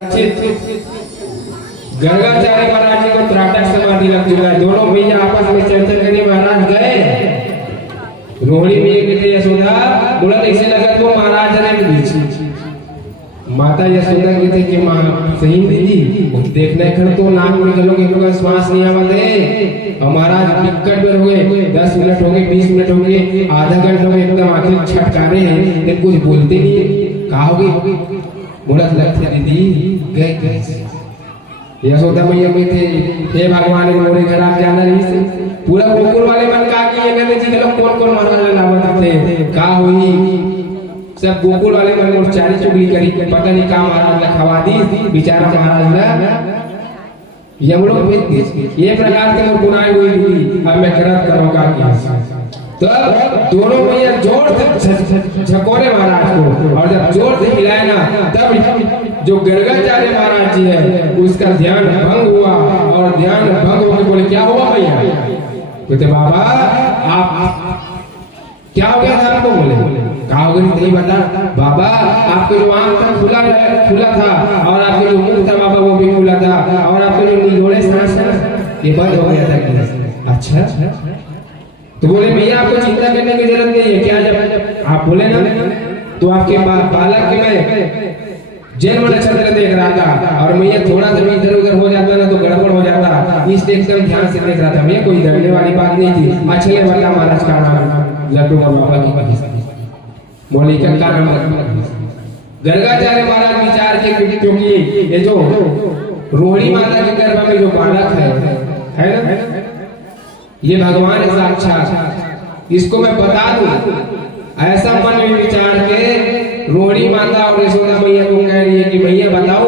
गर्गाचार्य महाराज जी को त्राटक समाधि लग चुका है। दोनों भैया आपस में चर्चा करने महाराज गए। रोहिणी भैया कहते यशोदा बोला ऐसे लगा तो महाराज ने बीच माता यशोदा कहते कि मां सही दीदी देखने खड़ तो नाक में गलों के लोग श्वास नहीं आवत है। और महाराज टिकट में हो गए 10 मिनट हो गए 20 मिनट हो गए आधा घंटा हो गए एकदम आंखें छटकारे हैं लेकिन कुछ बोलते नहीं। कहा होगी बोला लगते दीदी गए यशोदा मैया में थे हे भगवान मोरे घर आप जाना नहीं से पूरा गोकुल वाले मन का कि ये कहते जी लोग कौन कौन महाराज लावत थे का हुई सब गोकुल वाले मन और चारी चुगली करी पता नहीं का महाराज ने खवा दी बेचारा महाराज ने ये लोग भेज दिए ये प्रकार के मोर गुनाह हुई अब मैं करत करूंगा कि तो दोनों भैया जोर से झकोरे महाराज को और जब जोर से हिलाए ना तब जो गर्गाचार्य महाराज जी है उसका ध्यान भंग हुआ और ध्यान भंग होकर बोले क्या हुआ भैया कहते बाबा आप क्या हो गया था आपको बोले कहा होगा नहीं बता बाबा आपके जो आंख था खुला था और आपके जो मुंह था बाबा वो भी खुला था और आपके जो निगोड़े सांस था ये बंद हो गया था। अच्छा तो बोले भैया आपको चिंता करने की जरूरत नहीं है क्या जब आप बोले ना तो आपके बालक के मैं जन्म नक्षत्र देख रहा था और मैं थोड़ा सा इधर उधर हो जाता ना तो गड़बड़ हो जाता इसलिए एकदम ध्यान से देख रहा था। मैं कोई डरने वाली बात नहीं थी। अच्छे वाला महाराज का नाम लड्डू और बाबा की कही बोली का नाम गर्गाचार्य महाराज विचार के क्योंकि ये जो रोहिणी माता के गर्भ में जो बालक है ना ये भगवान साक्षात इसको मैं बता दूं ऐसा मन में विचार के रोहिणी माता और यशोदा मैया को कह रही है कि भैया बताओ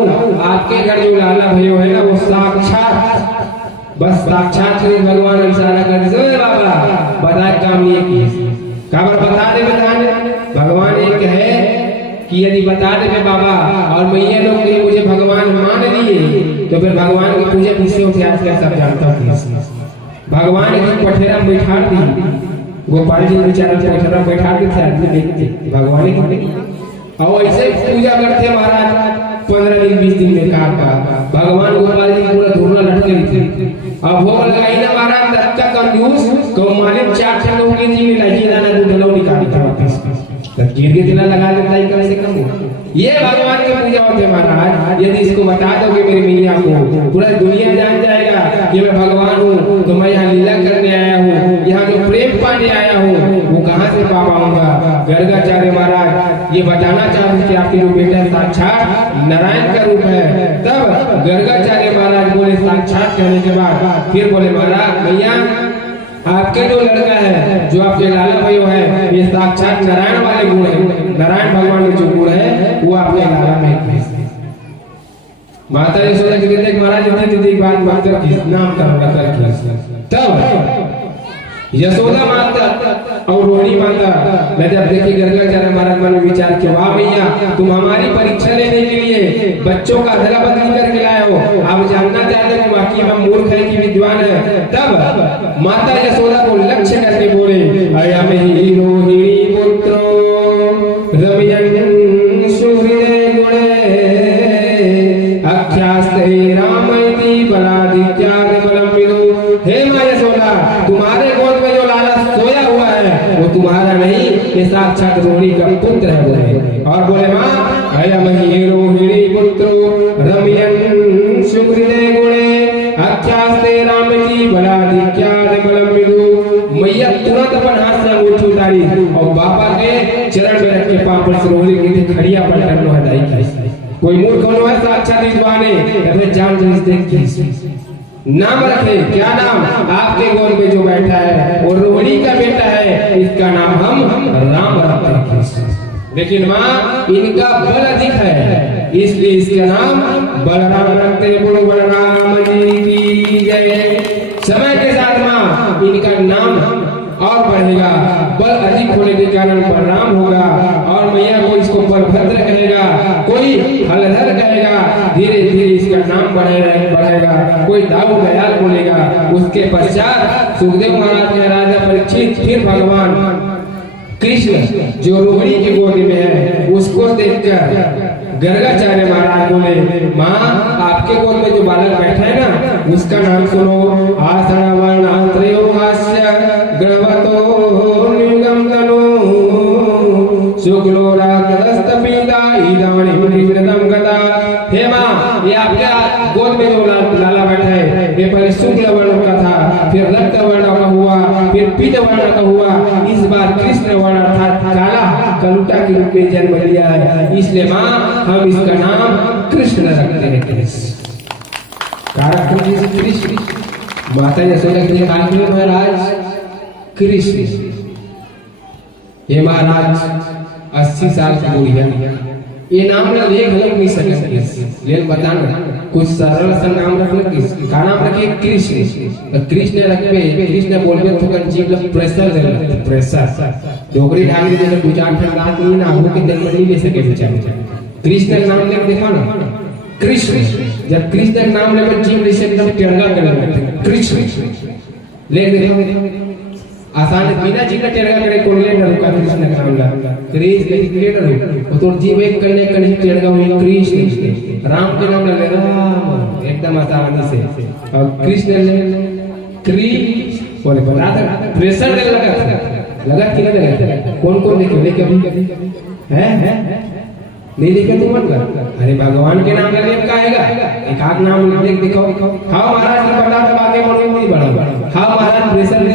आपके घर जो लाला भैया है ना वो साक्षात बस साक्षात भगवान इशारा कर दे बाबा बता काम नहीं की काबर बता दे भगवान एक है कि यदि बता दे बाबा और मैया लोग मुझे भगवान मान लिए तो फिर भगवान की पूजा किससे होती आज क्या सब जानता हूँ। भगवान की पठेरा में बैठा दी गोपाल जी बेचारा पठेरा में बैठा थे आदमी देखते भगवान की और ऐसे पूजा करते महाराज 15 दिन 20 दिन में का भगवान गोपाल जी पूरा धुरना लटके थे। अब वो लगाई ना महाराज धक्का कंजूस को मालिक 4 लोग की जी में लगी ना दूध लो निकाली था वापस गिर के दिला लगा देता ही कम से कम ये भगवान की पूजा होती है महाराज। यदि इसको बता दोगे मेरी मैया को पूरा दुनिया जान जाएगा कि मैं भगवान हूँ तो मैं यहाँ लीला करने आया हूँ यहाँ जो प्रेम पाने आया हूँ वो कहाँ से पा पाऊंगा। गर्गाचार्य महाराज ये बताना चाहते कि आपके जो बेटा साक्षात नारायण का रूप है। तब गर्गाचार्य महाराज बोले साक्षात कहने के बाद फिर बोले महाराज भैया आपके जो लड़का है जो आपके लाला भाई है ये साक्षात नारायण वाले गुण है। नारायण भगवान में जो गुण है वो आपके लाला में है। माता यशोदा के कहते महाराज इतनी बात बात कर नाम कर तब यशोदा माता और रोहिणी माता मैं जब देखी गर्गाचार्य महाराज मन में विचार किया वाह भैया तुम हमारी परीक्षा लेने के लिए बच्चों का अदला बदली करके लाए हो। आप जानना चाहते हो बाकी हम मूर्ख है कि विद्वान है। तब माता यशोदा को लक्ष्य करके बोले अयम ही रोहिणी पुत्रो रमयन् सुहृदे गुणे अख्यास्ते रामैति बलादित्यादि बलम विदु। हे मां यशोदा तुम्हारे गोद में जो लाला सोया हुआ है वो तुम्हारा नहीं ये साक्षात रोहिणी का पुत्र है बोले। और बोले मां अयम ही रोहिणी पुत्रो रमयन् सुहृदे गुणे अख्यास्ते रामैति बलादित्यादि बलम विदु। मैया तुरंत अपन हाथ से अंगूठी उतारी और बाबा के चरण में रख के पांव पर रोहिणी की खड़िया पलटन लो हदाई की। कोई मूर्ख होनो है साक्षात विद्वान है अबे जान जिस देख की नाम रखे क्या नाम आपके गोद में जो बैठा है वो रोहिणी का बेटा है इसका नाम हम राम रखते हैं। लेकिन माँ इनका बल अधिक है इसलिए इसका नाम बलराम रखते हैं। बोलो बलराम जी की जय। समय के साथ माँ इनका नाम और बढ़ेगा बल अधिक होने के कारण बलराम होगा और मैया को इसको बलभद्र कहेगा कोई हलधर कहेगा धीरे धीरे इसका नाम बढ़ेगा कोई दाऊ दयाल बोलेगा। उसके पश्चात सुखदेव महाराज के राजा परीक्षित फिर भगवान कृष्ण जो रोहिणी के गोद में है उसको देखकर गर्गाचार्य महाराज बोले माँ आपके गोद में जो बालक बैठा है ना उसका नाम सुनो। आषाढ़ वर्णात्रयोमास्य ग्रहवतो निगम तनु शुक्लो रातस्त पीता इदानीं निवृतम गता। हे माँ ये आपके गोद में जो लाला बैठा है ये पहले शुक्ल वर्ण का था, फिर रक्त वर्ण का हुआ, फिर पीत वर्ण का हुआ, इस बार कृष्ण वर्ण अर्थात काला कलुटा के रूप में जन्म लिया है। इसलिए माँ हम इसका नाम कृष्ण रखते हैं। कृष्ण माता यशोदा के लिए महाराज कृष्ण। ये महाराज 80 साल की बुढ़िया ये नाम ना ले गलत नहीं सकते ले बताना कुछ सरल सा नाम रखना का नाम रखिए कृष्ण। कृष्ण रखबे कृष्ण बोलबे तो कन जीव ला प्रेशर दे प्रेशर डोगरी ढांगी दे दो चार ठन रात नहीं ना हो के जन्म नहीं ले सके बेचारे। कृष्ण नाम ले देखो ना कृष्ण जब कृष्ण नाम ले जीव ले से एकदम टेढ़ा कर लेते कृष्ण ले देखो आसान बिना जीव टेढ़ा करे कोन ले डर का कृष्ण का नाम ला कृष्ण ले डर तो जीव एक करने कहीं टेढ़ा हुई कृष्ण राम के नाम ले राम एकदम आसानी से और कृष्ण ले कृष्ण बोले बता था प्रेशर दे लगा कि नहीं लगा कौन देखे लेके अभी है नहीं देखे तो मत कर। अरे भगवान के नाम ले काहेगा एक आध नाम लिख दिखाओ। हाँ महाराज ने बता था बाकी मोड़ी नहीं बढ़ा। हाँ महाराज प्रेशर दे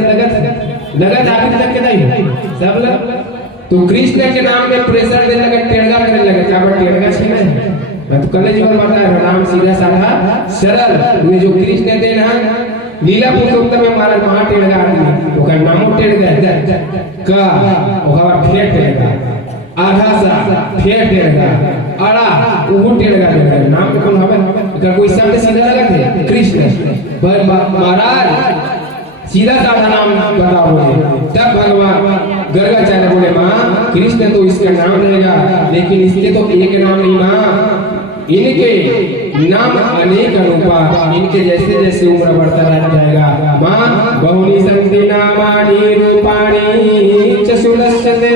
लगत आखिर तक के नहीं सब लग तो कृष्ण के नाम में प्रेशर दे लगा टेढ़ा करने लगा क्या बट टेढ़ा छीना है मैं तो कल जीवन बता रहा राम सीधा साधा सरल ये जो कृष्ण दे ना लीला पुरुषोत्तम में महाराज वहां टेढ़ा आदमी तो का नाम टेढ़ा का ओहर फेट टेढ़ा आधा सा फेट टेढ़ा अड़ा वो टेढ़ा नाम को कौन हवे अगर कोई शब्द सीधा लगा थे कृष्ण महाराज सीधा साधा नाम बताओ तब भगवान गर्गाचार्य बोले माँ कृष्ण तो इसका नाम रहेगा लेकिन इसके तो एक नाम नहीं माँ इनके नाम अनेक अनुपा इनके जैसे जैसे उम्र बढ़ता रह जाएगा माँ बहुनी संति नामानि रूपाणि च सुलक्षते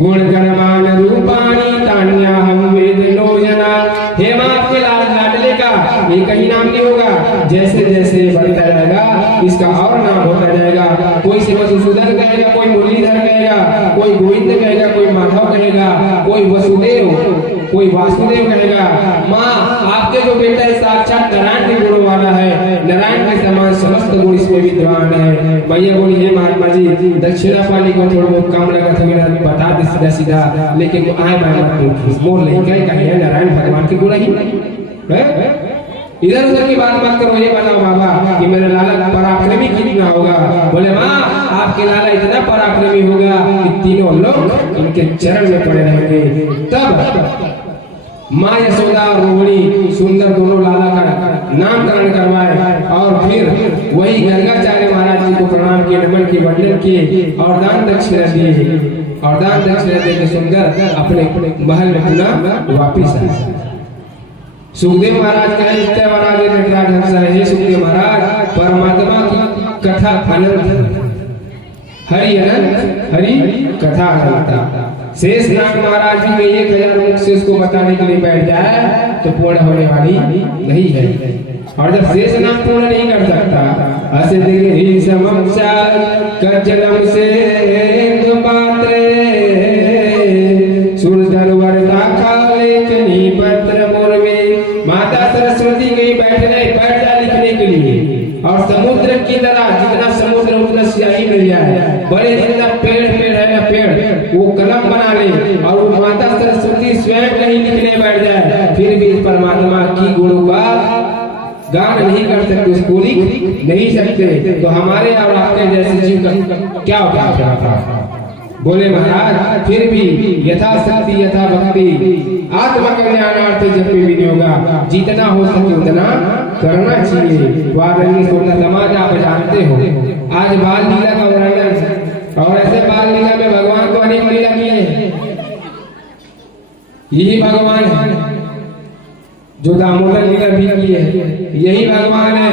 गुणगणमान रूपाणि तान्याहं वेद नो जना। हे माँ आपके लाडले का एक ही नाम नहीं होगा जैसे जैसे बढ़ता जाएगा इसका और नाम होता जाएगा। कोई से मधुसूदन कहेगा कोई मुरलीधर कहेगा कोई गोविंद कहेगा कोई माधव कहेगा कोई वसुदेव कोई वासुदेव कहेगा। माँ आपके जो बेटा है साक्षात नारायण के गुणों वाला है नारायण के समान समस्त गुण इसमें विद्वान है। मैया बोली हे महात्मा जी दक्षिणा पाली को थोड़ा बहुत कम लगा था मेरा बता दे सीधा सीधा लेकिन वो आए मोर नहीं कहे नारायण भगवान के गुण ही इधर उधर की बात मत करो। ये बताओ बाबा कि मेरा लाला पराक्रमी कितना होगा। बोले माँ आपके लाला इतना पराक्रमी होगा कि तीनों लोग इनके चरण में पड़े रहेंगे। तब माँ यशोदा और रोहिणी सुंदर दोनों लाला का नामकरण करवाए और फिर वही गर्गाचार्य महाराज जी को प्रणाम किए नमन किए वंदन किए और दान दक्षिणा दिए और दान दक्षिणा देकर सुंदर अपने महल में अपना वापिस आए। सुखदेव महाराज कहते महाराज हे सुखदेव महाराज परमात्मा की कथा अनंत हरि अनंत हरि कथा अनंत। शेष नाग महाराज जी में 1000 मुख से उसको बताने के लिए बैठ जाए तो पूर्ण होने वाली नहीं है और जब शेष नाग पूर्ण नहीं कर सकता ऐसे देखिए समक्षा कज्जलम से पात्रे सूरधर वरदा खाले कनी पत्र मुर्वे। माता सरस्वती गई बैठने बैठ जा लिखने के लिए और समुद्र की तरह जितना समुद्र उतना स्याही मिल जाए बड़े जितना पेड़ है ना पेड़ वो कलम बना ले और वो माता सरस्वती स्वयं कहीं लिखने बैठ जाए फिर भी परमात्मा की गुणों का गान नहीं कर सकते उसको लिख नहीं सकते। तो हमारे और आपके जैसे जीव का क्या होता बोले महाराज फिर भी यथाशक्ति यथा भक्ति आत्मा कल्याणार्थ जब भी विधि होगा जितना हो सके उतना करना चाहिए। वादनी सोना समाज आप जानते हो आज बाल लीला का वर्णन और ऐसे बाल लीला में भगवान को अनेक लीला किए यही भगवान है जो दामोदर लीला भी किए है यही भगवान है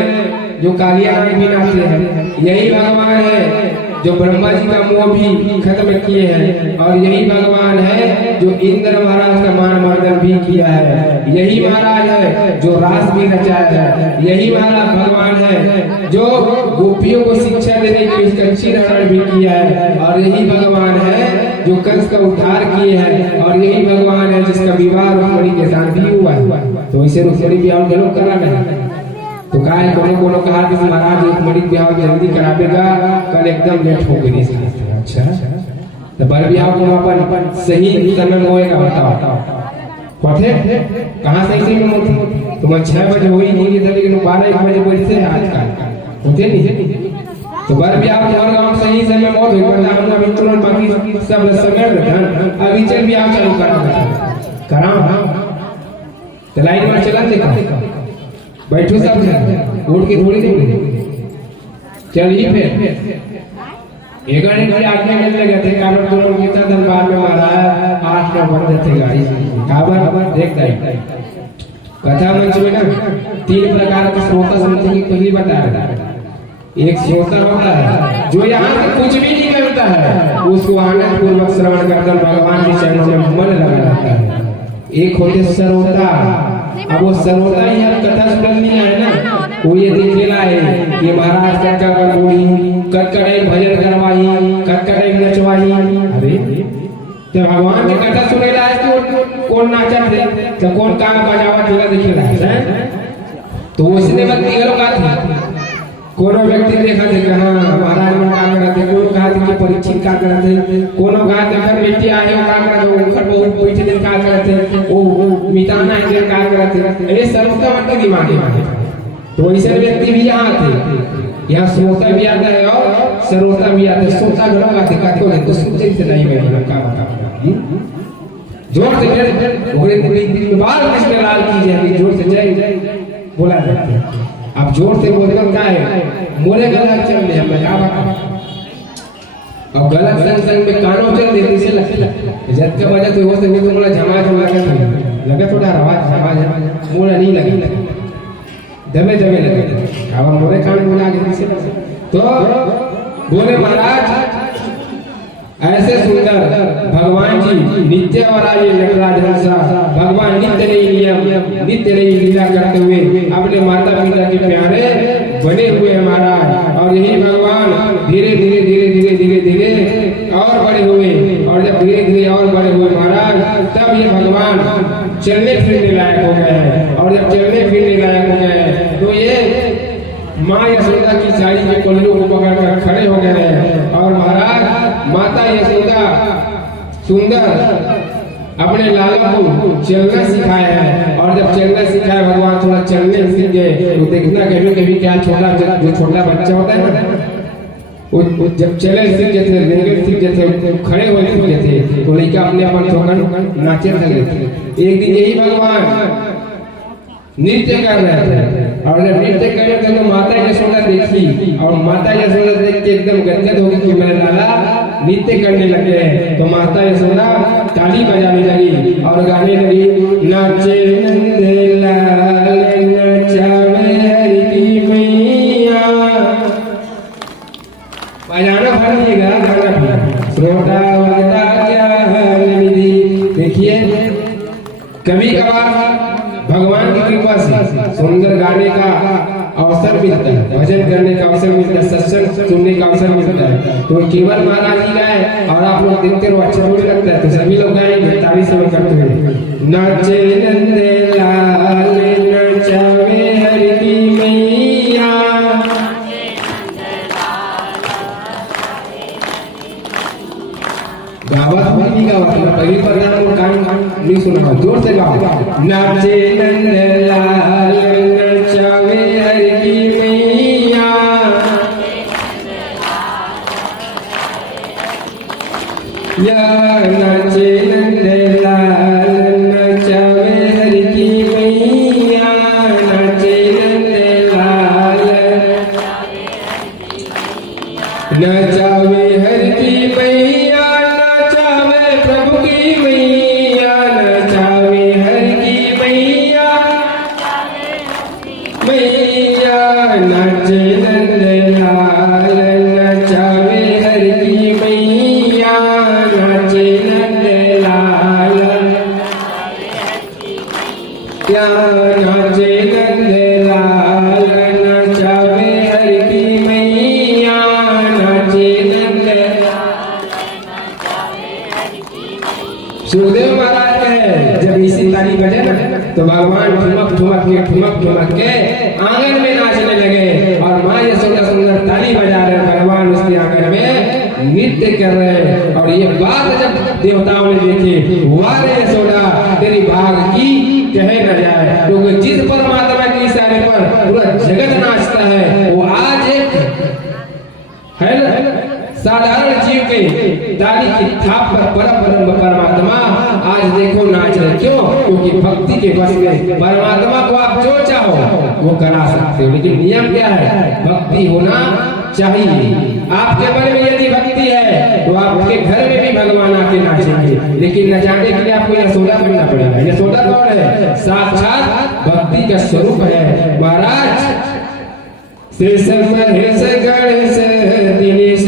जो कालिया भी नाचे हैं यही भगवान है जो ब्रह्मा जी का मोह भी खत्म किए हैं, और यही भगवान है जो इंद्र महाराज का मान मर्दन भी किया है। यही महाराज है जो रास भी रचाया है। यही महाराज भगवान है जो गोपियों को शिक्षा देने के लिए कच्ची हरण भी किया है। और यही भगवान है जो कंस का उद्धार किए हैं। और यही भगवान है जिसका विवाह रुक्मणी के साथ भी हुआ है। तो इसे रुक्मणी ब्याह गलत करा नहीं तो कहा कोनो कहा कि महाराज रुक्मणी ब्याह जल्दी करावेगा, कल एकदम लेट हो गई। अच्छा तो बर ब्याह को अपन सही समय में होएगा, बताओ पठे कहाँ सही में होती? तुम 6 बजे हुई नहीं था, लेकिन 12-1 बजे बैठते हैं आजकल, होते नहीं। तो बर ब्याह के हर गांव सही समय मौत हुई, पर हम अभी तुरंत बाकी सब समय रहता अभी चल ब्याह चालू करा तो लाइन में चला देखा बैठो सब उठ के थोड़ी देर चलिए फिर एक घंटे आदमी मिलने गए थे कारण दोनों गीता दरबार में मारा 8-9 बजे थे गाड़ी खबर देखता है कथा मंच में ना 3 प्रकार के श्रोता सुनते की पहली बता रहा है। एक श्रोता होता है जो यहाँ से कुछ भी नहीं करता है, उसको आनंद पूर्वक श्रवण करकर भगवान के चरणों में मन लगा रहता है। एक होते सरोता, अब वो सरोता ही हम कथा सुननी है ना, वो ये दिखेला है कि महाराज कटका कर बोली, कटकड़ाई भजन करवाई, कटकड़ाई नचवाई। अरे तो भगवान की कथा सुनेला है कि कौन नाचत है तो कौन काम बजावत होला दिखेला है। तो उसने मत दिगलो का थी कोनो व्यक्ति देखा थे कहा महाराज में काम करते, कोनो कहा थे कि परीक्षित का करते, कोनो कहा थे घर बेटी आए का करते, घर बहुत बैठे दिन का करते, वो मिटाना है दिन का करते। ये सर्वता मत दिमाग में तो ऐसे व्यक्ति भी यहाँ थे। यहाँ श्रोता भी आता है और सरोता भी आता है। श्रोता घर आते काटो नहीं तो सुनते से नहीं मैं का बता जोर से फिर बाल कृष्ण लाल की जाएगी, जोर से जय बोला जाता है। अब जोर से बोलना क्या है, मोरे गलत चल रहे हैं अब गलत संग में कानों चल देते से लगते जब का वजह तो वो से वो मोला झमा लगा थोड़ा आवाज आवाज मोला नहीं लगा दबे दबे लगे। अब मोरे कान बोला के तो बोले महाराज ऐसे सुंदर भगवान जी नित्य वराय नटराज हंसा, भगवान नित्य नई नियम नित्य नई लीला करते हुए अपने माता पिता के प्यारे बने हुए महाराज। और यही भगवान धीरे धीरे धीरे धीरे धीरे धीरे और बड़े हुए, और जब धीरे धीरे और बड़े हुए महाराज तब ये भगवान चलने फिरने लायक हो गए हैं। और जब चलने फिरने लायक हो गए तो ये माँ यशोदा की साड़ी के पल्लू को पकड़कर खड़े हो गए हैं। और महाराज माता यशोदा सुंदर अपने लाला को चलना सिखाया है। और जब चलना सिखाया भगवान थोड़ा चलने सीख गए तो देखना कभी कभी क्या जो छोटा बच्चा होता है ना, वो जब चले सीख जाते रेंगे सीख जाते खड़े हो सीख जाते तो लड़का अपने अपन ठोकर नाचे लगे। एक दिन यही भगवान नृत्य कर रहे थे और जब नृत्य कर रहे थे तो माता यशोदा देखी और माता यशोदा देख के एकदम गदगद हो गई कि मेरे लाला नृत्य करने लगे हैं। तो माता यशोदा ताली बजाने लगी और गाने लगी, नाचे नंद लाल नचावे हरि की मैया। बजाना भरिएगा श्रोता वक्ता क्या निधि। देखिए कभी कभार भगवान की कृपा से सुंदर गाने का अवसर मिलता है, भजन करने का अवसर मिलता है, सत्संग सुनने का अवसर मिलता है। तो केवल महाराज जी गाए और आप लोग देखते रहो अच्छा थोड़ी लगता है, तो सभी लोग गाएंगे ताली से करते हुए, नाचे नंद लाल नचावे हरि की मैया। गावत नहीं गावत ना पहली बार गाना कान नहीं सुना, जोर से गाओ, नाचे नंद लाल नचावे हरि की मैया। या नाचे नंद लाल नचावे हरि की मैया, नाचे नंद लाल नचावे हरि की मैया, प्रभु की मैया नचावे हरि की मैया। मैया नाचे नंद लाल नचावे हरि क्या नाचे नंदलाल नचावे हर की मैया नाचे नंदलाल सुखदेव महाराज कहे जब इसी ताली बजे ना तो भगवान ठुमक के आंगन में नाचने लगे और माँ यशोदा सुंदर ताली बजा रहे भगवान उसके आंगन में नृत्य कर रहे। और ये बात जब देवताओं ने देखी वाह रे यशोदा तेरी भाग की कहे न जाए, क्योंकि जिस परमात्मा के इशारे पर पूरा जगत नाचता है वो आज एक है ना साधारण जीव के ताली की थाप पर परम परमात्मा आज देखो नाच रहे। क्यों? क्योंकि भक्ति के वश में परमात्मा को आप जो चाहो वो करा सकते हो, लेकिन नियम क्या है? भक्ति होना चाहिए। आपके मन में यदि भक्ति है तो आपके घर में भी भगवान आके नाचेंगे, लेकिन नचाने के लिए आपको यशोदा बनना पड़ेगा। यशोदा कौन है? साक्षात भक्ति का स्वरूप है। महाराज शेष महेश गणेश दिनेश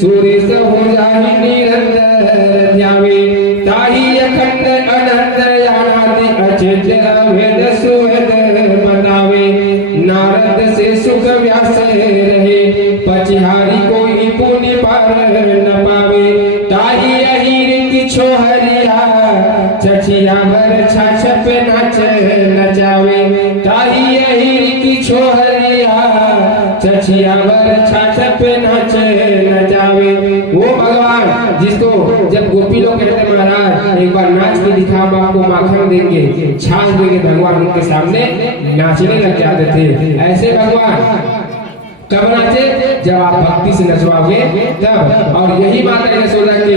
सूर्य हो जाहि निरंतर ध्यावे ताहि अखंड अनंत यानादि अचिंत्य भेद सुवेद बतावे नारद से सुख व्यास रहे पचिहारी कोई पुण्य पार न पावे ताहि अहिर की छोहरिया छछिया भर छाछ पे नाच नचावे ताहि अहिर की छोहरिया छछिया भर छाछ पे नाच नचावे। वो भगवान जिसको जब गोपी लोग कहते महाराज एक बार नाच के दिखा हम आपको माखन देंगे छाछ देंगे, भगवान उनके सामने नाचने लग जाते थे। ऐसे भगवान कब नाचे? जब आप भक्ति से नचवाओगे तब। और यही बात है यशोदा के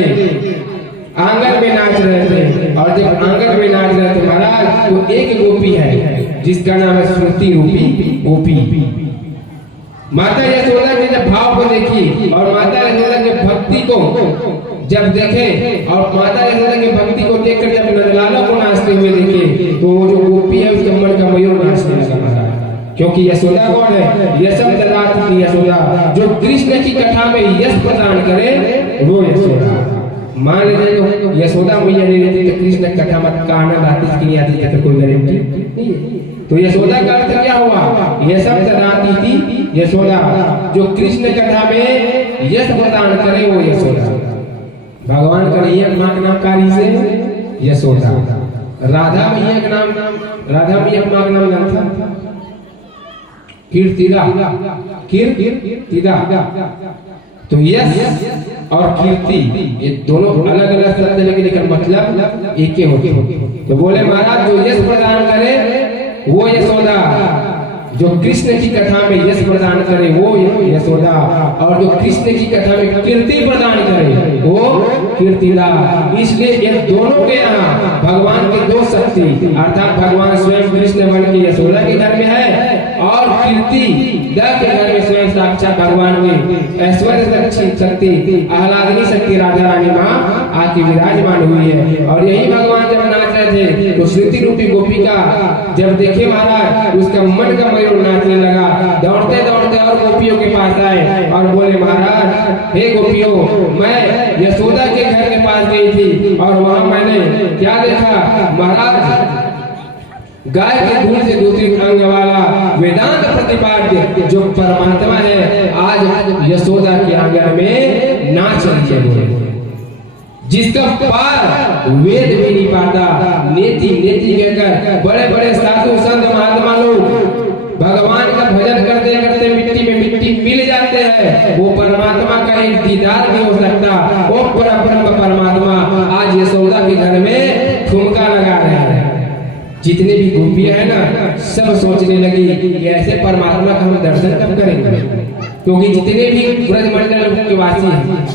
आंगन में नाच रहे थे, और जब आंगन में नाच रहे थे महाराज तो एक गोपी है जिसका नाम है श्रुति रूपी गोपी। माता यशोदा के जब भाव को देखी और माता यशोदा के भक्ति को जब देखे और माता यशोदा के भक्ति को देखकर जब नंदलाला को नाचते हुए देखे तो वो जो गोपी है उसके मन का मयूर नाचने लगा महाराज। क्योंकि यशोदा कौन है? यशम ददात की यशोदा, जो कृष्ण की कथा में यश प्रदान करे वो यशोदा। मान लीजिए तो यशोदा मैया नहीं रहती तो कृष्ण कथा मत का आनंद आती कि नहीं आती तो कोई गारंटी नहीं है। तो यशोदा का अर्थ क्या हुआ? यशम ददाती थी यशोदा, जो कृष्ण कथा में यश प्रदान करे वो यशोदा। भगवान का नामकारी से यशोदा। राधा मैया का नाम था कीर्तिदा। तो यश और कीर्ति ये दोनों अलग अलग शब्द लेकिन मतलब एक ही होते। तो बोले महाराज जो यश प्रदान करे वो यशोदा, जो कृष्ण की कथा में यश प्रदान करे वो यशोदा, और जो कृष्ण की कथा में कीर्ति प्रदान करे वो कीर्तिदा। इसलिए इन दोनों के यहाँ भगवान की दो शक्ति अर्थात भगवान स्वयं कृष्ण बन के यशोदा के घर में है और कीर्ति दा के घर में स्वयं साक्षात भगवान की ऐश्वर्य शक्ति आह्लादनी शक्ति राधा रानी माँ आके विराजमान हुई है। और यही भगवान जब नाच रहे थे तो श्रुति रूपी गोपी का जब देखे महाराज उसका मन का मयूर नाचने लगा। दौड़ते दौड़ते और गोपियों के पास आए और बोले महाराज हे गोपियों, मैं यशोदा के घर के पास गई थी और वहां मैंने क्या देखा महाराज? गाय के दूध से दूसरी अंग वाला वेदांत प्रतिपाद्य जो परमात्मा है आज यशोदा के आंगन में नाच रही है, जिसका पार वेद भी नहीं पाता। नेति नेति कहकर बड़े बड़े साधु संत महात्मा लोग भगवान का भजन करते करते मिट्टी में मिट्टी मिल जाते हैं। वो परमात्मा का एक दीदार नहीं हो सकता। वो परम परमात्मा आज यशोदा के घर में ठुमका लगा रहे हैं। जितने भी गोपियां है ना सब सोचने लगी कि ऐसे परमात्मा का हम दर्शन कब करेंगे, क्योंकि जितने भी ब्रजमंडल के वासी हैं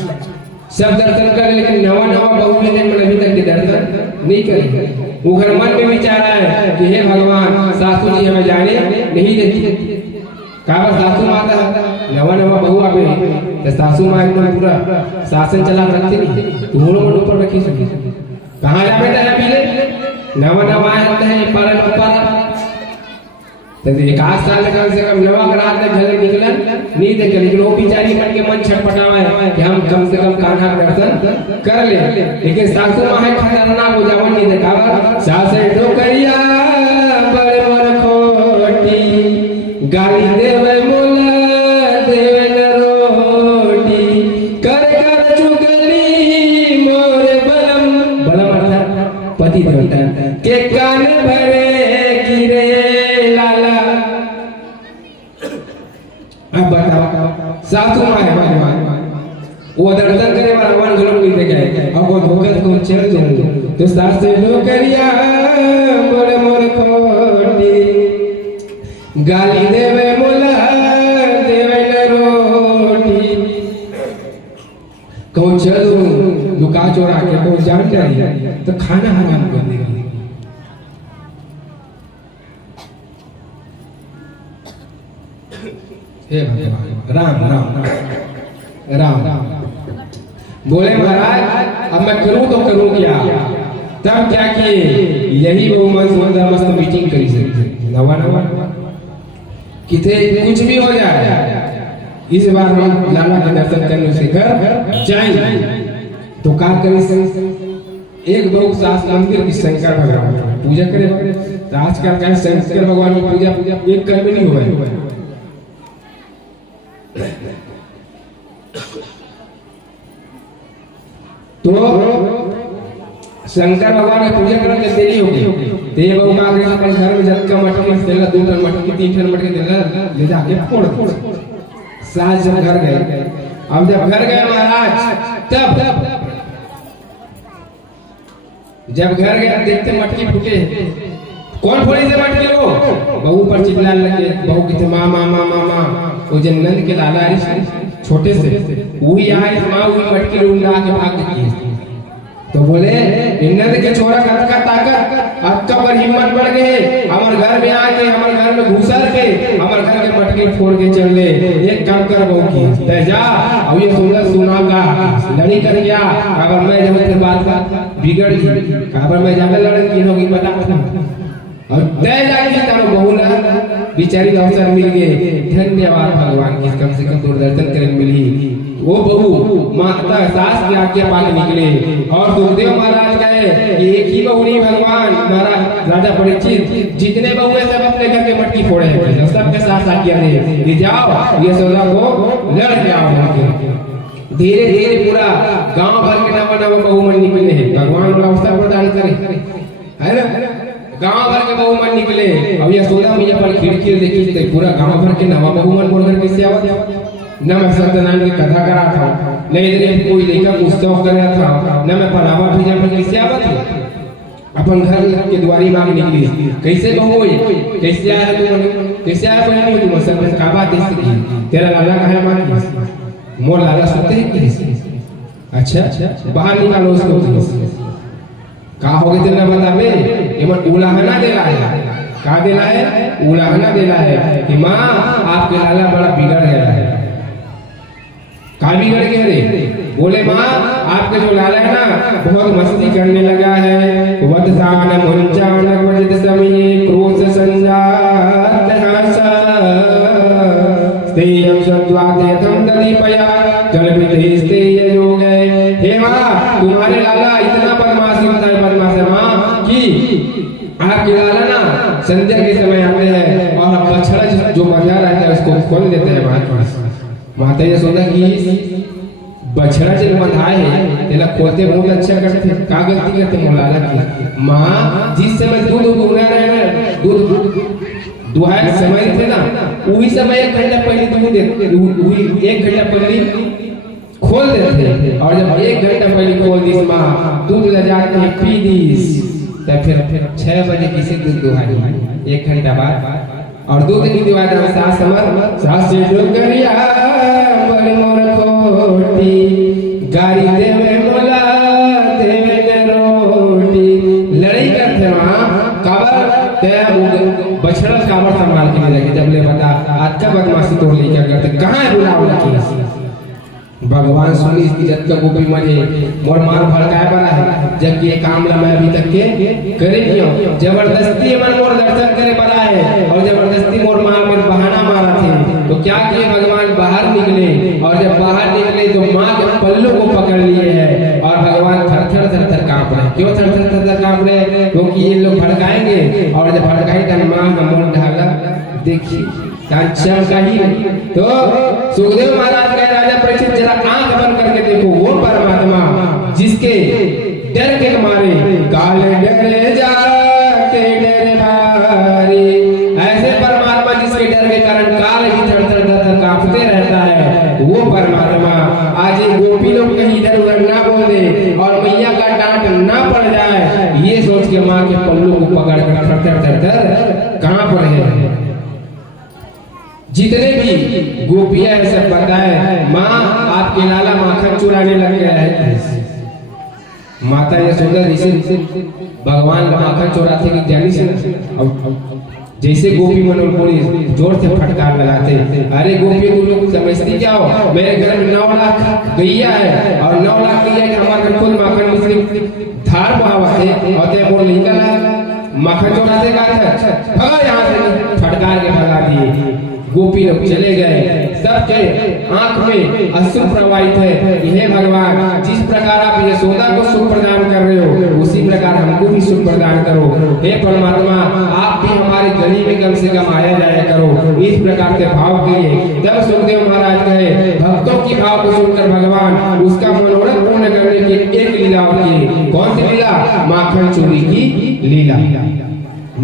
सब दर्शन कर, लेकिन नवा बहु के जन्म अभी तक दर्शन नहीं करे। वो घर मन में विचार है कि हे भगवान सासू जी हमें जाने नहीं देती। कहा सासू माता नवा बहु आ गई तो सासू माँ एकदम पूरा शासन चला रखती नहीं तो मन ऊपर रखी सकी। कहाँ जा बेटा है पीले नवा है पालन ऊपर तो एक आध साल में कम से कम नवा रात में घर निकला नहीं देखे, लेकिन वो बेचारी मन के मन छटपटावा है कि हम कम से कम कान्हा दर्शन कर ले। लेकिन सासू माँ है खतरनाक हो जाओ नहीं देखा सासे ठोकरिया गाली देवे मोला देवे न रोटी कर कर चुगली मोर बलम बलम अर्थात पति देवता के कान भरे गिरे लाला। अब बताओ सासू माँ है भगवान वो दर्शन करे भगवान जुलम नहीं देखे अब वो धोखा को चल जाऊंगा तो सास से नौकरिया मोरे मोर खोटी गाली देवे मोला देवे न रोटी कहूँ चलू लुका चोरा के कहूँ जान जाए तो खाना हराम कर देगा। हे भगवान राम राम राम राम बोले महाराज अब मैं करूं तो करूं क्या। तब क्या किए यही वो मन सुंदर मस्त मीटिंग करी सकते नवा नवा किथे कुछ भी हो जाए इस बार हम लाला के दर्शन करने से घर जाएंगे तो का करी एक बहुत सास मंदिर की शंकर भगवान पूजा करे तो आजकल का शंकर भगवान की पूजा एक कर में नहीं हुआ है। तो शंकर भगवान की पूजा करने में देरी हो गई तो ये बहु मांग रहे अपन घर में जब का मटके देला 2 टन मटके 3 टन मटके देला ले जाके फोड़ सास जब घर गए अब जब घर गए महाराज तब जब घर गए देखते मटकी फूटे कौन फोड़ी से मटके को बहू पर चिल्लाने लगे बहू कहते माँ माँ माँ माँ माँ वो जो नंद के लाला छोटे से वही यहाँ इस माँ वही मटकी ढूंढा के भाग देती है तो बोले नंद के छोरा का ताकत आपका पर हिम्मत बढ़ गए हमारे घर में आके हमारे घर में घुसा के हमारे घर के मटके फोड़ के चल गए एक काम कर बहू की जा अब ये सुंदर सुना का लड़ी कर गया अगर मैं जब से बात बिगड़ गई अगर मैं ज्यादा लड़की होगी बता और तय जाके तारो बहू ना बिचारी अवसर मिल गए धन्यवाद भगवान की कम से कम दूरदर्शन करने मिली वो बहू माता सास की आज्ञा पाके निकले और सुखदेव महाराज गए एक ही बहू नहीं भगवान महाराज राजा परीक्षित जितने बहू है सब अपने घर के मटकी फोड़े सबके साथ आज्ञा दे जाओ ये सोदा को लड़ के आओ धीरे धीरे पूरा गांव भर के नवा नवा बहू मन निकले हैं भगवान का अवसर प्रदान करे है ना गांव भर के बहू मन निकले अब ये सोदा मैया पर खिड़की देखी तो पूरा गांव भर के नवा बहू मन बोल कर कैसे आवत न मैं सत्यनारायण की कथा करा था न इधर कोई लेकर उत्सव कर रहा था न मैं पढ़ावा भेजा पर कैसे आवत अपन घर के द्वारी मांग निकली कैसे बहू हुई कैसे आया तू कैसे आया बहनी तू सब का बात देख तेरा लाला कहा मां मोर लाला सोते हैं कि अच्छा बाहर निकालो उसको का हो गए तेरा बतावे एमन उलाहना देला है का देला है उलाहना देला है कि मां आपके लाला बड़ा बिगड़ गया है का बिगड़ गया रे बोले मां आपके जो लाला है ना बहुत मस्ती करने लगा है वदसान मुंचान वजित समय क्रोध संजात हसा स्तेयम सत्वादेतम ददीपया जलभिते हो गए हे मां तुम्हारे लाला इतना बदमाशी होता है बदमाश मां कि आपके लाला ना संध्या के समय आते हैं और बछड़ा जो बंधा रहता है उसको खोल देते हैं माता ये सोचा कि बछड़ा जब बंधाए है तेला खोलते बहुत अच्छा करते का गलती करते मौलाना की मां जिस समय दूध दुहना रहे ना दूध दुहाए समय थे ना वही समय 1 घंटा पहले दूध देते 1 घंटा पहले खोल देते और जब 1 घंटा पहले खोल दी मां दूध ले जाते हैं पी दीस तब फिर 6 बजे किसी दूध दुहाई 1 घंटा बाद और दूध की दीवार में सास समर सास से डोकरिया बल मोर खोटी गाड़ी देवे मोला देवे न रोटी लड़ाई करते वहां काबर ते बछड़ा काबर संभाल के लगे जब ले बता आज का बदमाशी तोड़ ले क्या करते कहां है बुलावला की भगवान सुनी इस इज्जत का गोपी मरे मोर मार भड़काए वाला है जबकि ये काम ला मैं अभी तक के करे क्यों जबरदस्ती मन मोर दर्शन करे वाला है और जबरदस्ती मोर मार में बहाना मारा थे तो क्या किए भगवान बाहर निकले और जब बाहर निकले तो मां के पल्लू को पकड़ लिए है और भगवान थर थर कांप रहे क्यों थर थर कांप रहे क्योंकि ये लोग भड़काएंगे और जब भड़काएंगे मां का मोर ढाला देखिए ही तो सुखदेव महाराज कहे राजा परीक्षित जरा आंख बंद करके देखो वो परमात्मा जिसके डर के मारे काल डरे जाके डर भारी, ऐसे परमात्मा जिसके डर के कारण काल भी थर कांपते रहता है, वो परमात्मा आज ये गोपी लोग कहीं इधर उधर ना बोल दे और मैया का डांट ना पड़ जाए, ये सोच के माँ के पल्लू को पकड़ कर थर कांप रहे हैं। जितने भी गोपियां सब बताए माँ आपके लाला माखन चुराने लग गया है। माता यशोदा जैसे भगवान माखन चुराते की जानी से जैसे गोपी मनोर बोली जोर से फटकार लगाते, अरे गोपी तुम लोग समझती जाओ मेरे घर में 9 लाख गैया है और 9 लाख गैया के हमारे घर खुद माखन मुस्लिम धार बहावते और ते बोल निकला माखन चुराते का था भगा यहाँ से, फटकार के भगा दिए। गोपी लोग चले गए, सबके आंख में अश्रु प्रवाहित है कि हे भगवान जिस प्रकार आप यशोदा को सुख प्रदान कर रहे हो उसी प्रकार हमको भी सुख प्रदान करो। हे परमात्मा आप भी हमारे गली में कम से कम आया जाया करो, इस प्रकार के भाव किए। तब सुखदेव महाराज कहे भक्तों की भाव को सुनकर भगवान उसका मनोरथ पूर्ण करने की एक लीला होती है। कौन सी लीला? माखन चोरी की लीला।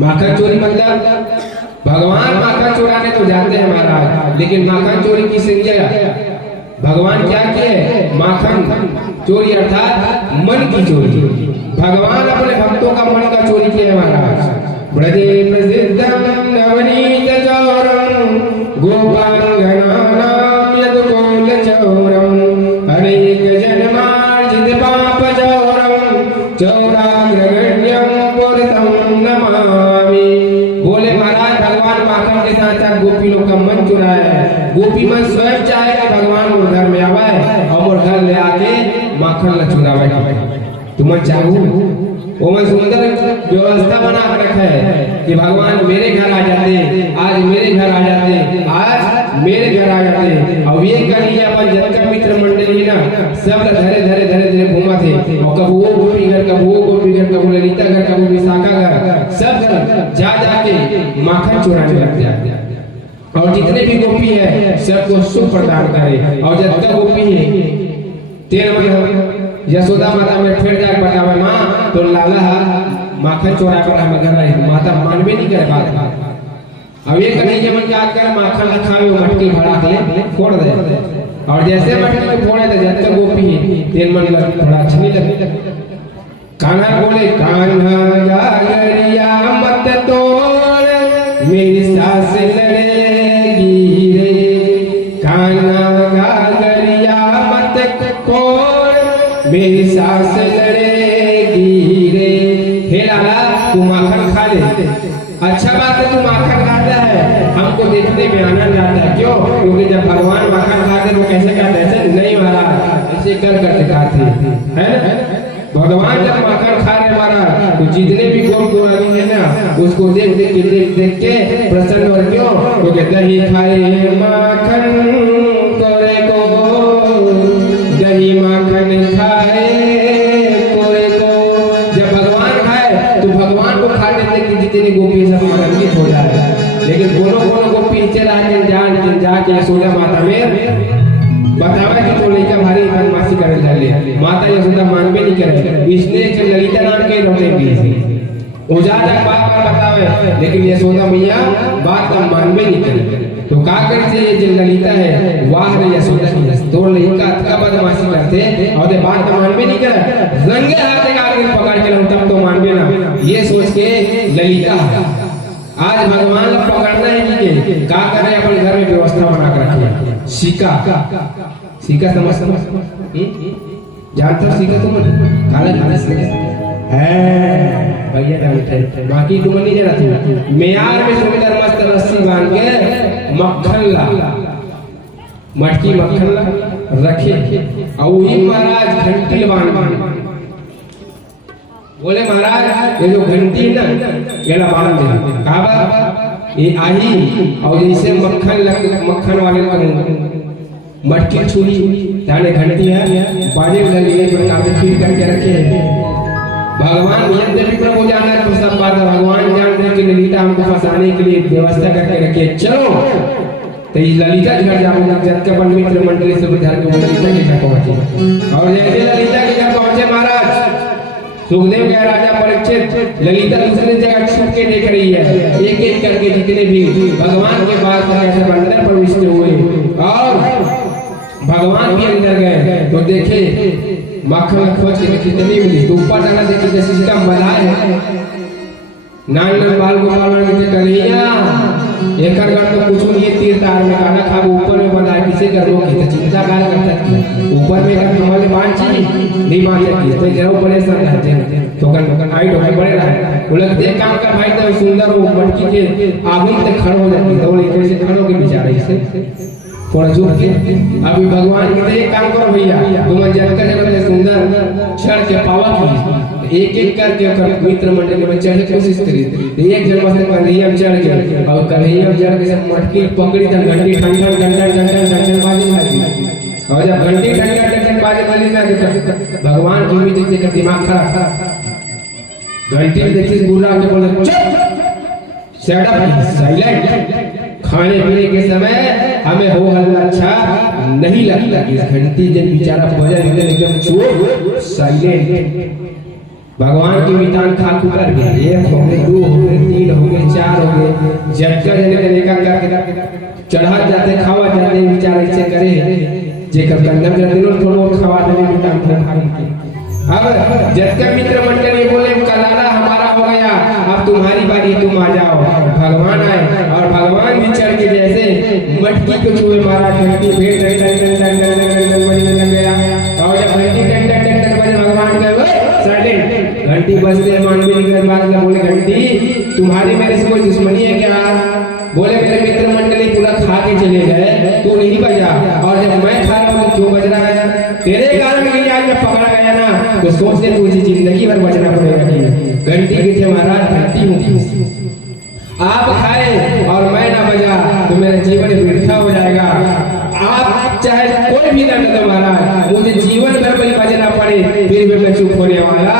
माखन चोरी मतलब भगवान माखन चुराने तो जाते हैं महाराज, लेकिन माखन चोरी की संज्ञा भगवान क्या किए? माखन चोरी अर्थात मन की चोरी। भगवान अपने भक्तों का मन का चोरी किया महाराज। ब्रजे प्रसिद्धं नवनीत चौरम गोपांगनानां यदुकुलचौरम अनेक जन्मार्जित पाप चौरम चौराग्रगण्यं पुरुषं नमामि। बोले महाराज भगवान माखन के साथ गोपी लोग का मन चुराया है। गोपी मन स्वयं चाहे कि भगवान वो घर में आवे और घर ले आके माखन ला चुरावे। तुम चाहू वो मन सुंदर व्यवस्था बना रखा है कि भगवान मेरे घर आ जाते, आज मेरे घर आ जाते, आज मेरे घर आ जाते। और ये कहीं अपन जब मित्र मंडली ना सब धरे धरे धरे धरे घूमा थे और कब वो गोपी घर, कब वो गोपी घर, कब ललिता घर, कब विशाखा घर, सब जा जाके माखन चुराने लग जाते। और जितने भी गोपी है सबको सुख प्रदान करे। और जब तक गोपी है 13 महीने यशोदा माता में फिर जाकर बतावे माँ तो लाला माखन चोरा कर हम घर आई, माता मानवे नहीं करे बात। अब ये कहीं जब क्या करे माखन रखावे मटकी भरा के फोड़ दे, और जैसे मटकी को फोड़े तो जब तक गोपी है 3 मन लग थोड़ा अच्छा नहीं लगे। कान्हा बोले कान्हा जागरिया मत तोड़ मेरी सास लड़ेगी रे, कान्हा जागरिया मत तोड़ मेरी सास लड़ेगी रे। हे लाला तू माखन खा ले, अच्छा बात है तू माखन खाता है, हमको देखने में आनंद आता है। क्यों? क्योंकि जब भगवान माखन खाते वो कैसे खाते? ऐसे नहीं महाराज, ऐसे कर करके खाते है ना। भगवान जब माखन खा रहे महाराज तो जितने भी गोप गोरानी है ना उसको देख देख के प्रसन्न हो। क्यों? क्योंकि दही खाए माखन कोरे को, दही माखन खाए कोरे को। जब भगवान खाए तो भगवान को खाने देख जितनी गोपी सब आनंदित हो जाए। लेकिन दोनों गोपी चला के जाके यशोदा माता में बतावा कि तो लड़का भारी बदमाशी करे जाले, माता यशोदा मानवे नहीं करे, इसने जब ललिता नाम के लौटेगी ओजा तक बात बतावे, लेकिन यशोदा मैया बात का मानवे नहीं करे। तो का करते ये जो ललिता है वाह रे यशोदा की दो लड़का का बदमाशी करते और बात का मानवे नहीं करे, रंगे हाथ के आगे पकड़ के लो तब तो मानवे ना। ये सोच के ललिता आज भगवान को पकड़ना है कि का कर रहे अपने घर में व्यवस्था बना कर रखी। सिक्का सिक्का समझ जानते हो? सिक्का तुम काले काले है भैया का मिठाई, बाकी तुम नहीं जानते। मेयार में सुंदर मस्त रस्सी बांध के मक्खन ला, मटकी मक्खन ला रखे और वही महाराज घंटी बांध बोले महाराज ये जो घंटी ना केला बांध दे कहा ये आई और जैसे मक्खन वाले मटकी छुरी जाने घंटी है बाजे लगे पर काफी फील करके रखे हैं भगवान यद्यपि प्रभु जाना तो सब बात है, भगवान जानते हैं कि ललिता हमको फंसाने के लिए व्यवस्था करके रखी है। चलो तो ये ललिता घर जाओ, जब के मित्र मंडली से घर के ललिता के घर पहुंचे। और जैसे ललिता के घर पहुंचे महाराज, सुखदेव के राजा परीक्षित ललिता दूसरे जगह छुप के देख रही है। एक एक करके जितने भी भगवान के पास ऐसे अंदर प्रविष्ट हुए और भगवान भी अंदर गए तो देखे मक्खन खोज के कितने मिली तो ऊपर डाला देखे जैसे सिस्टम बना है। नान बाल गोपाल के कन्हैया एक कर तो कुछ नहीं तीर तार में खाना खा ऊपर में बना किसे कर लो कि चिंता कार करता है ऊपर में कर हमारे पांच चीज नहीं मान सकती तो जरूर बड़े सर रहते हैं तो कन हाइट होके बड़े रहा बोले देख काम का भाई तो सुंदर वो मटकी के आगू में खड़ हो जाती है तो बोले कैसे खड़ो के बेचारा इसे थोड़ा झुक के अभी भगवान के एक काम करो भैया तुम जनकर जगह सुंदर क्षण के पावा की एक एक करके मित्र मंडली में चढ़ने की कोशिश करी। एक जन मस्त कन्हैया में चढ़ गए और कन्हैया में चढ़ के सब मटकी पकड़ी तो घंटी ठंडन बाजी लगी और जब घंटी ठंडन बाजी लगी ना तो भगवान की भी देखते का दिमाग खराब घंटी में देखते बुला के बोले चुप शट अप साइलेंट खाने पीने के समय हमें हो हल्ला अच्छा नहीं लगता। इस घंटी जब बेचारा बजा एकदम चुप साइलेंट भगवान की मितान खा कर गए। एक हो गए, दो हो गए, तीन हो गए, चार हो गए, झटका देने का करके चढ़ा जाते खावा जाते बेचारा इसे करे जेकर कंदम कर दिलो थोड़ा खावा देने मितान खा के। अब झटका मित्र मंडली बोले कलाला हमारा हो गया अब तुम्हारी बारी तुम आ जाओ। भगवान आए और भगवान भी चढ़ के जैसे मटकी को छुए मारा घंटी भेड़ बजने लग गया और जब घंटी टन बजे भगवान गए साइलेंट घंटी बजते मानवीय के बाद में बोले घंटी तुम्हारी मेरे से कोई दुश्मनी है क्या? बोले मेरे मित्र मंडली पूरा खा के चले गए तू नहीं बजा और जब मैं खा रहा हूँ क्यों बज रहा है? तेरे कारण में आज मैं पकड़ा गया ना तो सोच ले तुझे जिंदगी भर बचना पड़ेगा। घंटी के थे महाराज घंटी होगी आप खाए और मैं ना बजा तो मेरा जीवन व्यर्थ हो जाएगा। आप चाहे कोई भी दंड दो महाराज मुझे जीवन भर भी बजना पड़े फिर भी मैं चुप होने वाला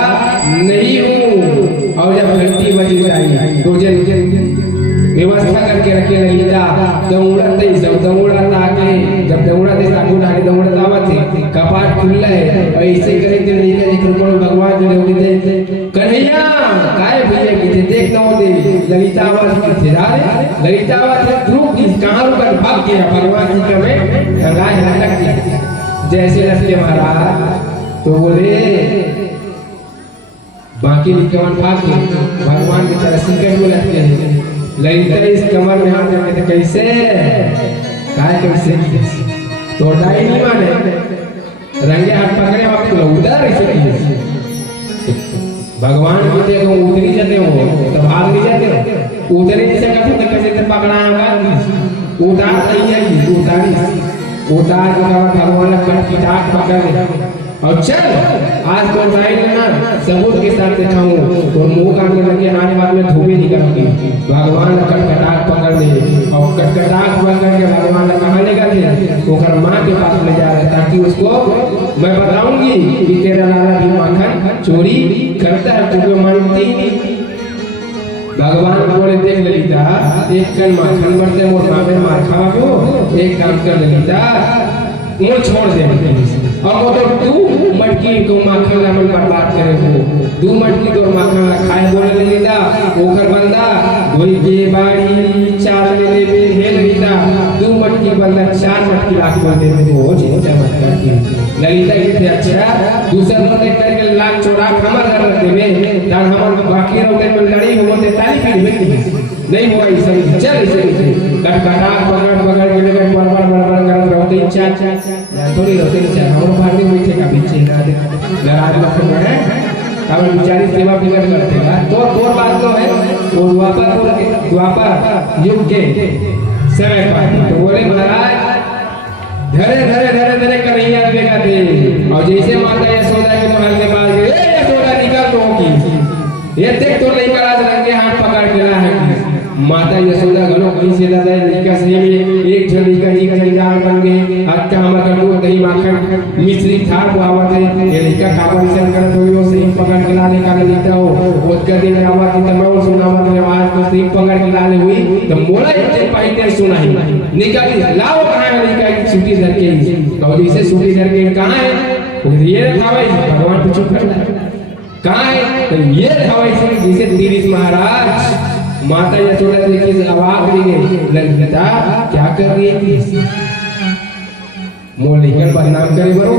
नहीं हूँ। और जब घंटी बजी जाएगी तो व्यवस्था करके रखे ललिता दौड़ते सब दौड़ता आके जब दौड़ते साकू ढाके दौड़ता आवत कपाट खुला है ऐसे करे कि नहीं करे कृपण भगवान जो होते कन्हैया काय भैया किथे देख ना होते ललिता आवाज किथे रे ललिता आवाज ध्रुव की कहां रुकर भाग गया भगवान जी का में गंगाए लटक गया जैसे लटके महाराज तो बोले बाकी निकमन भाग गए भगवान की तरह सिकट में लटके हैं। ललिता इस कमर में हाथ रखे थे कैसे काय कैसे तो डाई नहीं माने रंगे हाथ पकड़े और तो उधर ऐसे भगवान को देखो उतरी जाते हो तो भाग नहीं जाते हो उतरी जैसे करते तो कैसे तो पकड़ा होगा उतार नहीं है उतार के भगवान कट की टाक पकड़ और चल आज तो ना सबूत के साथ दिखाऊं तो मुंह कान में लगे हाथ बाद में धोबी निकलती भगवान कटकटाक पकड़ ले और कटकटाक पकड़ के भगवान कहाँ ले गए ओकर माँ के पास ले जा रहे ताकि उसको मैं बताऊंगी कि तेरा लाला भी माखन चोरी करता है तुझे मानती नहीं। भगवान बोले देख ललिता एक कन माखन बढ़ते मोर मामे मार खावा को एक काम कर ललिता वो छोड़ दे और वो तो तू मटकी को माखन ला मन बर्बाद करे हो दू मटकी तो माखन ला खाए बोले ललिता ओकर बंदा कोई के बाड़ी चार ले ले हेल ललिता दू मटकी बंदा चार मटकी लाख बोल दे हो चिंता मत कर ललिता के थे अच्छा दूसरा बंदे करके लाख चोरा हमर घर रख देबे दान हमर बाकी रहो में लड़ी हो ते ताली पीड़ी नहीं हुआ इसे चल इसे कटकटा पकड़ के लेकर बड़बड़ करत रहते इच्छा थोड़ी रहते इच्छा हम भारतीय बैठे का पीछे गराज में है अब बेचारी सेवा फिकर करते हैं तो बात तो है वो द्वापर युग के समय पर तो बोले महाराज धरे कन्हैया देखा थे और जैसे माता यशोदा के महल के पास गए यशोदा निकल तो होगी ये देख तो नहीं करा रंगे हाथ पकड़ के ला है माता यशोदा घरों कहीं से दादा निका से एक झड़ी का जी का निकाल बन गए आज का हमारा दही माखन मिश्री था वो आवत है ये लड़का काबर से करत हो से पकड़ के लाने का लेता हो वो कर दिन आवत है मैं वो सुनावत है आज को से पकड़ के लाने हुई तो मोला इज्जत पाई सुनाई निकाली लाओ कहां है लड़का की छुट्टी धर के और जैसे छुट्टी धर के कहां है ये खावे भगवान को चुप करना कहां है तो ये खावे से जैसे तिरिस महाराज माता यशोदा देखी अवाक रह गई लगता क्या कर रही थी मोल लेकर बदनाम करे बरो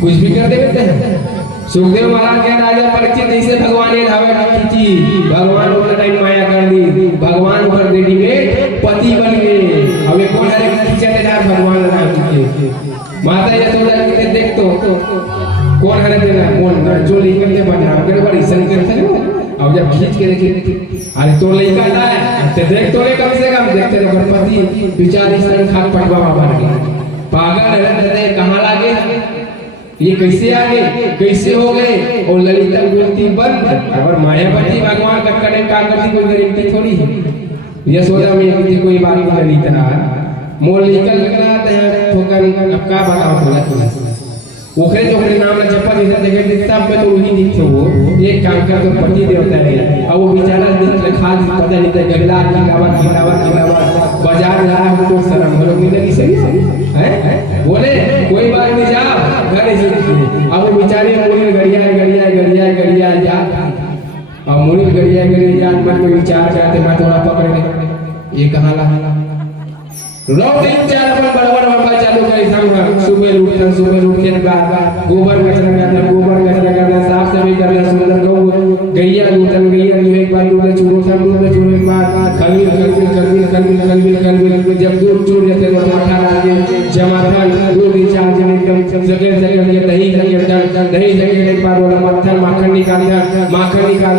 कुछ भी कर देते हैं सुखदेव महाराज के राजा परीक्षित जैसे भगवान ने धावा खींची भगवान उतना टाइम माया कर दी भगवान पर रेडीमेड पति बन गए अब ये कौन है खींचने जा भगवान राम के माता यशोदा के देख तो कौन है तेरा कौन जो लेकर के बदनाम करे बड़ी संकर थे अब जब खींच के देखे अरे तो लड़का है तो देख तो ले कम से कम देखते तो गणपति बिचारी सन खाक पटवा बन गई पागल है कहाँ लागे ये कैसे आ गए कैसे हो गए और ललिता विनती बंद और मायावती भगवान का करे का करती कोई गारंटी थोड़ी है यशोदा में किसी कोई बात नहीं ललिता मोल निकल गया तो ठोकर अब का बताओ बोला ओखरे जो ओखरे नाम ला जपा जैसे जगह दिखता पे तो वही दिखते वो एक काम कर तो पति देवता है अब वो बेचारा दिख लिखा पता नहीं था गगला खिलावा बाजार जा रहा है तो शर्म हो लोग नहीं सही है बोले कोई बात नहीं जा घर से अब वो बेचारे मुनि गरिया जा अब मुनि गरिया जा मन में विचार करते मैं थोड़ा पकड़ ले ये कहां ला लोग तीन चार अपन बराबर बाबा चालू करे संग सुबह उठ के गोबर कचरा करना साफ सफाई करना सुंदर गौ गैया नूतन गैया जो एक बार दूध चूरो एक बार खलबिल जब दूध चूर जाते तो आटा लागे जमाथन दूध रिचार्ज एकदम जगह दही एक बार वाला मक्खन माखन निकाल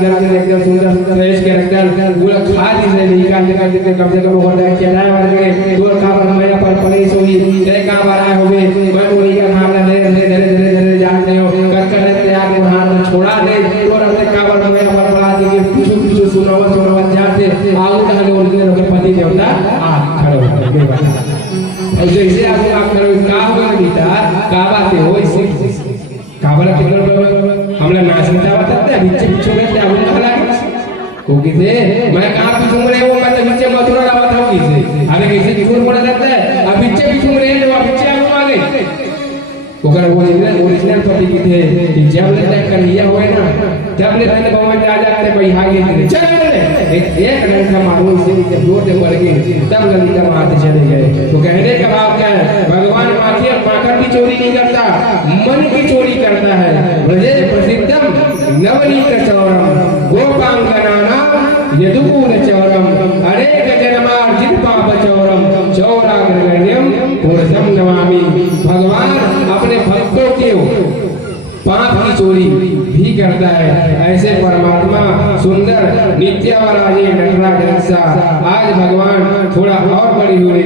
दे एकदम सुंदर फ्रेश के रख पूरा खा दिसे निकाल के कम से कम हो जाए चलाए वाले काबर मेरा पर पड़ी सोई रे काबर आए होवे मैं बोली का खाना धीरे जानते हो कर तैयार को हाथ छोड़ा दे और अपने काबर मेरा पर पड़ा दे पीछे सुनावा जाते आउ कहले उनके रोके पति देवता आ खड़े हो गए ऐसे ऐसे आप करो का होगा बेटा का बात हो इसे काबर कितना हमला नाचता बताते पीछे में क्या बोल कहा को किसे मैं कहां पीछे में वो मैं पीछे मथुरा लावा था किसे अरे कैसे झूठ बोला जाता है अब पीछे में रहे जो पीछे आप आ गए ओकर ओरिजिनल पति की थे कि जब ले तक कन्हैया हुए ना जब ले तक भगवान राजा के बैठा गए चल एक डंडा मारो इसे जब जोर से पड़ गए तब ललिता मारते चले गए तो कहने का भाव क्या है भगवान माखन की चोरी नहीं करता मन की चोरी करता है ब्रजे प्रसिद्धम नवनीत चौरम गोपांगनाना यदुकूल चौरम अरे गजनमार्जित पाप चौरम चौराग्रगण्यम पुरुषम नमामि भगवान अपने भक्तों के पाप की चोरी भी करता है ऐसे परमात्मा सुंदर नित्यावराजे नटराज हंसा आज भगवान थोड़ा और बड़े हुए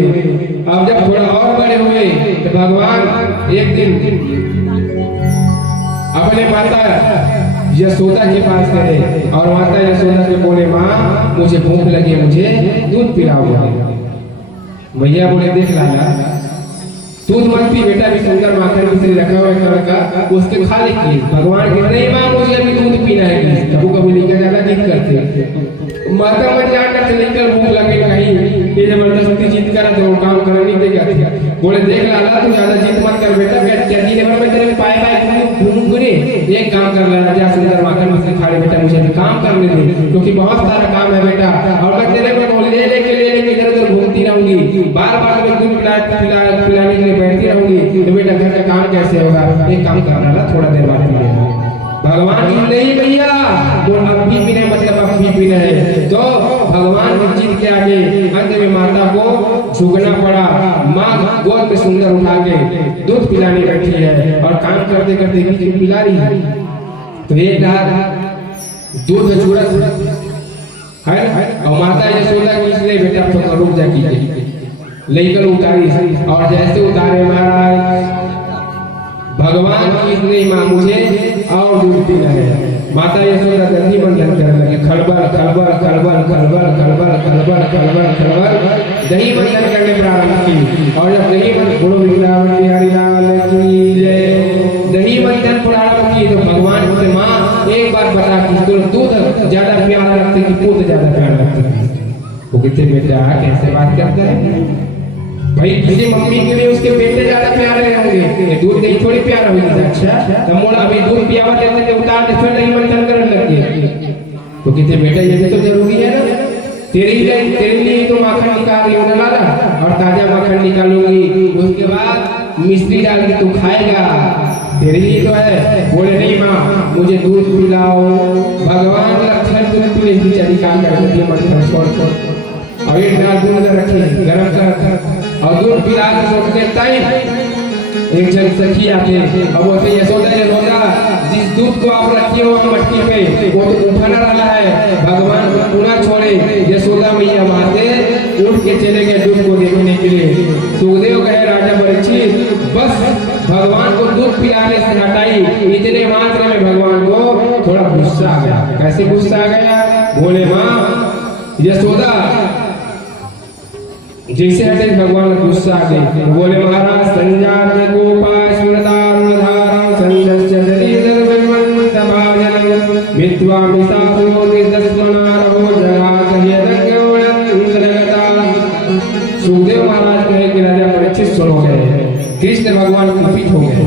अब जब थोड़ा और बड़े हुए तो भगवान एक दिन अपने माता यशोदा के पास गए और माता यशोदा के बोले माँ मुझे भूख लगी मुझे दूध पिलाओ भैया बोले देख लाला दूध मत पी बेटा भी सुंदर माखन मिश्री रखा हुआ है का उसके खा ले भगवान के नहीं माँ मुझे अभी दूध पीना है कभी कभी लेकर ज्यादा जिद करते माता मत जाकर से लेकर भूख लगे कहीं ये जबरदस्ती जिद करा तो काम करने नहीं देगा बोले देख लाला तू ज्यादा जिद मत कर बेटा जल्दी लेवर में तेरे पाए पाए घूम घूरे एक काम कर लाला जा सुंदर माखन मिश्री खा ले बेटा मुझे भी काम करने दे क्योंकि बहुत सारा काम है बेटा और मैं तेरे को ले लेके इधर उधर घूमती रहूंगी बार मैं दूध पिलाने के लिए बैठती रहूंगी तो बेटा घर का काम कैसे होगा एक काम करना ना थोड़ा देर बाद पीने भगवान की नहीं भैया तो अब भी पीने मतलब अब भी पीना है तो भगवान की जिद के आगे अंत में माता को झुकना पड़ा माँ गोद में सुंदर उठा के दूध पिलाने बैठी है और काम करते करते भी पिला रही है तो एक रात दूध चूड़ा है और माता यशोदा की इसलिए बेटा तो रुक जा कीजिए लेकर उतारी और जैसे उतारे महाराज भगवान की इसने माँ मुझे और दूध पीना है माता यशोदा दधी मंथन करने लगे खड़बड़ खड़बड़ खड़बड़ खड़बड़ खड़बड़ खड़बड़ खड़बड़ खड़बड़ दही मंथन करने प्रारंभ की। और जब दही मंथन बोलो वृंदावन बिहारी लाल की जय, दही मंथन प्रारंभ की तो भगवान बोले माँ एक बात बता कि तो दूध ज्यादा प्यारा रखते कि पूत ज्यादा प्यारा रखते? वो कहते बेटा कैसे बात करता है भाई, तुझे मम्मी के लिए उसके बेटे ज्यादा प्यारे होंगे, दूध दही थोड़ी प्यारा होगा। अच्छा तो मोड़ा अभी दूध पियावा देते थे उतार दे फिर दही मंथन करने लग गए। तो कहते बेटा ये तो जरूरी है ना, तेरे लिए तो माखन निकाल रही हूँ लाला, और ताजा माखन निकालूंगी, उसके बाद मिश्री डाल के तू खाएगा, तेरे लिए तो है। बोले नहीं माँ मुझे दूध पिलाओ। भगवान लक्षण दूध पीने की चली काम करती है मंथन छोड़ और एक डाल दूध रखे गरम कर और दूध पिला के सोचते टाइम एक जन सखी आते और बोलते यशोदा यशोदा जिस दूध को आप रखी हो मटकी पे वो तो उफाना रहा है, भगवान को पुनः छोड़े। यशोदा मैया माते उठ के चले गए दूध को देखने के लिए। सुखदेव कहे राजा परीक्षित बस भगवान को दूध पिलाने से हटाई, इतने मात्र में भगवान को थोड़ा गुस्सा आ गया। कैसे गुस्सा आ गया? बोले माँ यशोदा जैसे हटे भगवान गुस्सा आ गए। बोले महाराज संजात गोपाल स्मृतारुधारं संजस्य दरिद्र विमंत भाजनं मित्वा मिसासुरो निर्दस्मनारो जगात यदंगवनंदरगता। सुखदेव महाराज कहे कि राजा परीक्षित सुनो गए, कृष्ण भगवान कुपित हो गए।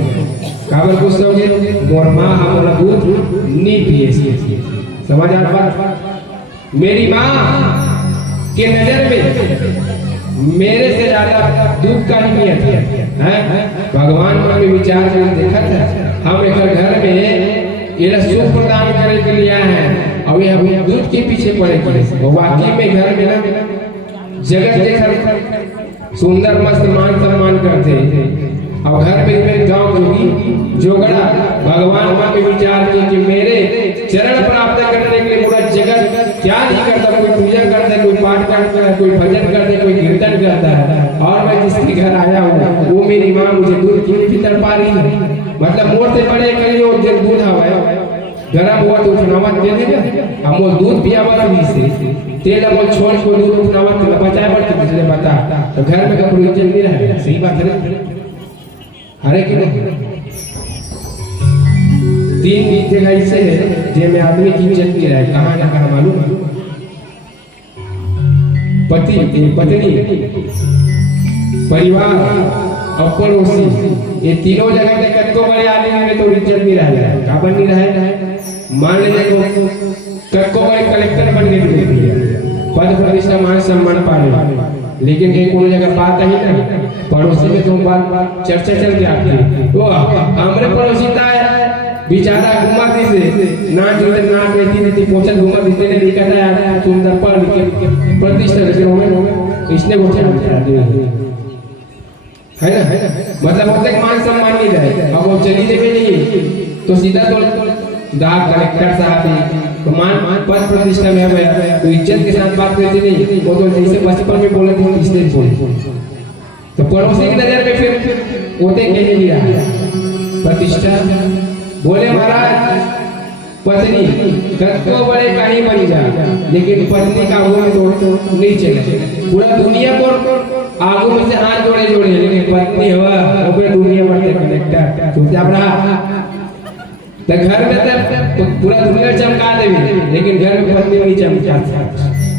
काबर गुस्सा हो गए? मोर माँ हमारा दूध नहीं पिए। समझ आ बात? मेरी माँ के नजर में मेरे से ज्यादा दूध का ही नियत है। भगवान ने विचार कर देखा था हम एक घर में ये सुख प्रदान करने के लिए आए हैं और ये हम दूध के पीछे पड़े पड़े। वाकई में घर में ना जगत के सुंदर मस्त मान सम्मान करते और घर में गाँव जोगी जोगड़ा भगवान मन में विचार किए कि मेरे चरण प्राप्त करने के लिए पूरा जगत क्या नहीं करता, कोई पूजा करता है, कोई पाठ करता है, कोई भजन करता है, कोई कीर्तन करता है, और मैं जिसके घर आया हूँ वो मेरी माँ मुझे दूध की भी तड़पा रही है। मतलब मोर से बड़े कहीं और जब दूध हवा गरम हुआ तो उठनावा दे देगा, हम वो दूध पिया वाला भी से तेल हम छोड़ को दूध उठनावा तो बचाए पड़ते तुझे बता तो घर में कभी इज्जत नहीं रहे। सही बात है। अरे कि तीन जगह ऐसे है जे में आदमी की इज्जत नहीं रहे। कहाँ ना कहाँ मालूम? पति पत्नी परिवार और पड़ोसी, ये तीनों जगह पे कत्तो बड़े आदमी में तो इज्जत नहीं रहा। काबर नहीं रहे? मान लीजिए कत्तो बड़े कलेक्टर बनने के लिए पद प्रतिष्ठा मान सम्मान पाने, लेकिन कहीं कोई जगह बात ही ना पड़ोसी में तो बात चर्चा चल जाती। तो हमारे पड़ोसी था बेचारा घुमाती से ना जोते ना बेटी थी पोछन घुमा देते ने लिखा था सुंदर पर प्रतिष्ठा लेकिन इसने बोला है ना मतलब होते मान सम्मान नहीं रहे। अब वो चली देवे नहीं तो सीधा तो दाग कलेक्टर साहब तो मान पद प्रतिष्ठा में है तो इज्जत के साथ बात करती नहीं। वो तो जैसे बचपन में बोले थे इसलिए बोले तो पड़ोसी की नजर में फिर होते के लिया प्रतिष्ठा। बोले महाराज पत्नी कत्तो बड़े कहीं बन जा लेकिन पत्नी का आगू में तो नहीं चले। पूरा दुनिया को आगू में से हाथ जोड़े जोड़े लेकिन पत्नी हुआ वो पूरा दुनिया बढ़ते कलेक्टर चुपचाप रहा। तो घर में तो पूरा दुनिया चमका देवी लेकिन घर में पत्नी नहीं चमका।